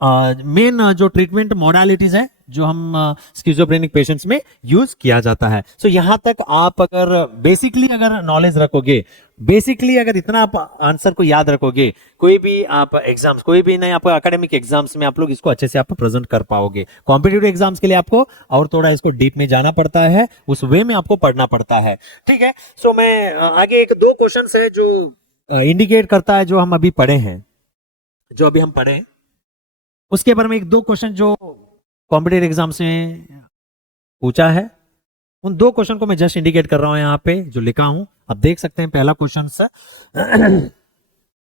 मेन जो ट्रीटमेंट मोडालिटीज है जो हम स्किज़ोफ्रेनिक पेशेंट्स में यूज किया जाता है। सो यहां तक आप अगर बेसिकली अगर नॉलेज रखोगे, बेसिकली अगर इतना आप आंसर को याद रखोगे, कोई भी आप एग्जाम्स, कोई भी नहीं, आप एकेडमिक एग्जाम्स में आप लोग इसको अच्छे से आप प्रेजेंट कर पाओगे। कॉम्पिटिटिव एग्जाम्स के लिए आपको और थोड़ा इसको डीप में जाना पड़ता है, उस वे में आपको पढ़ना पड़ता है। ठीक है, सो मैं आगे एक दो क्वेश्चन है जो इंडिकेट करता है जो हम अभी पढ़े हैं, जो अभी हम पढ़े उसके बारे में एक दो क्वेश्चन जो कॉम्पिटिटिव एग्जाम्स में पूछा है, उन दो क्वेश्चन को मैं जस्ट इंडिकेट कर रहा हूं यहां पे जो लिखा हूं। आप देख सकते हैं पहला क्वेश्चन से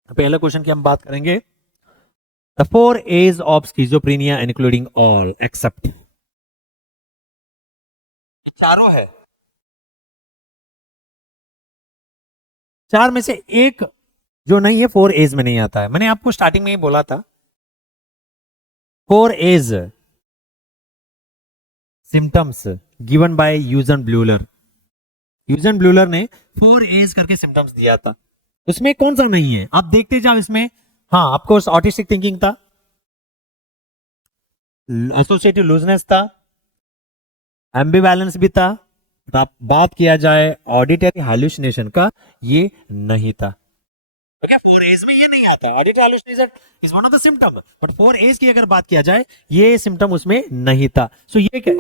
पहला क्वेश्चन की हम बात करेंगे। The 4 A's of schizophrenia including all except, चारों है, चार में से एक जो नहीं है 4 A's में नहीं आता है। मैंने आपको स्टार्टिंग में ही बोला था 4 A's symptoms given by Eugen ब्लूलर। यूजन Bleuler ने 4 A's करके सिम्टम्स दिया था, इसमें कौन सा नहीं है आप देखते जाओ इसमें। हाँ, ऑफकोर्स ऑटिस्टिक थिंकिंग था, एसोसिएटिव लूजनेस था, एम्बिवैलेंस भी था, बट आप बात किया जाए ऑडिटरी हैलुसिनेशन का, ये नहीं था। ओके, 4 A's में ये नहीं आता। Auditory hallucination is one of the symptom, but 4 A's की अगर बात किया जाए ये सिम्टम उसमें नहीं था। सो ये क्या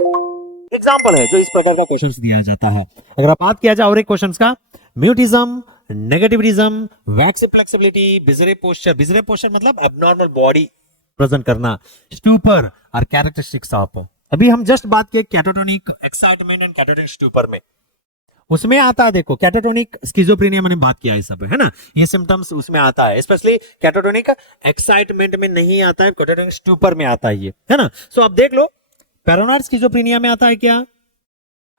एग्जाम्पल है जो इस प्रकार का क्वेश्चन दिया जाता है। अगर आप बात किया जाए और एक क्वेश्चन का, mutism, negativism, waxy flexibility, bizarre posture, bizarre posture मतलब एबनॉर्मल बॉडी प्रेजेंट करना, स्टूपर और कैरेक्टरिस्टिक्स ऑफ, अभी हम जस्ट बात किए catatonic excitement and catatonic stupor में, उसमें आता है। देखो कैटाटोनिक स्किज़ोफ्रेनिया मैंने बात किया है सब, है ना, ये सिम्टम्स उसमें आता है, स्पेशली कैटाटोनिक एक्साइटमेंट में नहीं आता है, कैटाटोनिक स्टूपर में आता है ये, है ना। सो आप देख लो पैरानॉइड स्किज़ोफ्रेनिया में आता है क्या,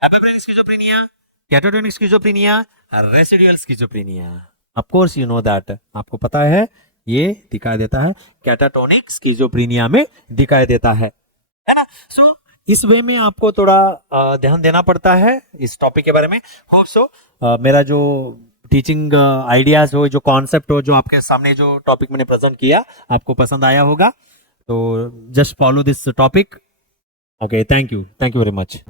hebephrenic schizophrenia, catatonic schizophrenia, residual schizophrenia. Of course you know that, आपको पता है ये दिखाई देता है कैटाटोनिक स्किज़ोफ्रेनिया में दिखाई देता है ना। सो इस वे में आपको थोड़ा ध्यान देना पड़ता है इस टॉपिक के बारे में। होप सो मेरा जो टीचिंग आइडियाज हो, जो कॉन्सेप्ट हो, जो आपके सामने जो टॉपिक मैंने प्रेजेंट किया आपको पसंद आया होगा। तो just follow this topic. Okay, thank you very much.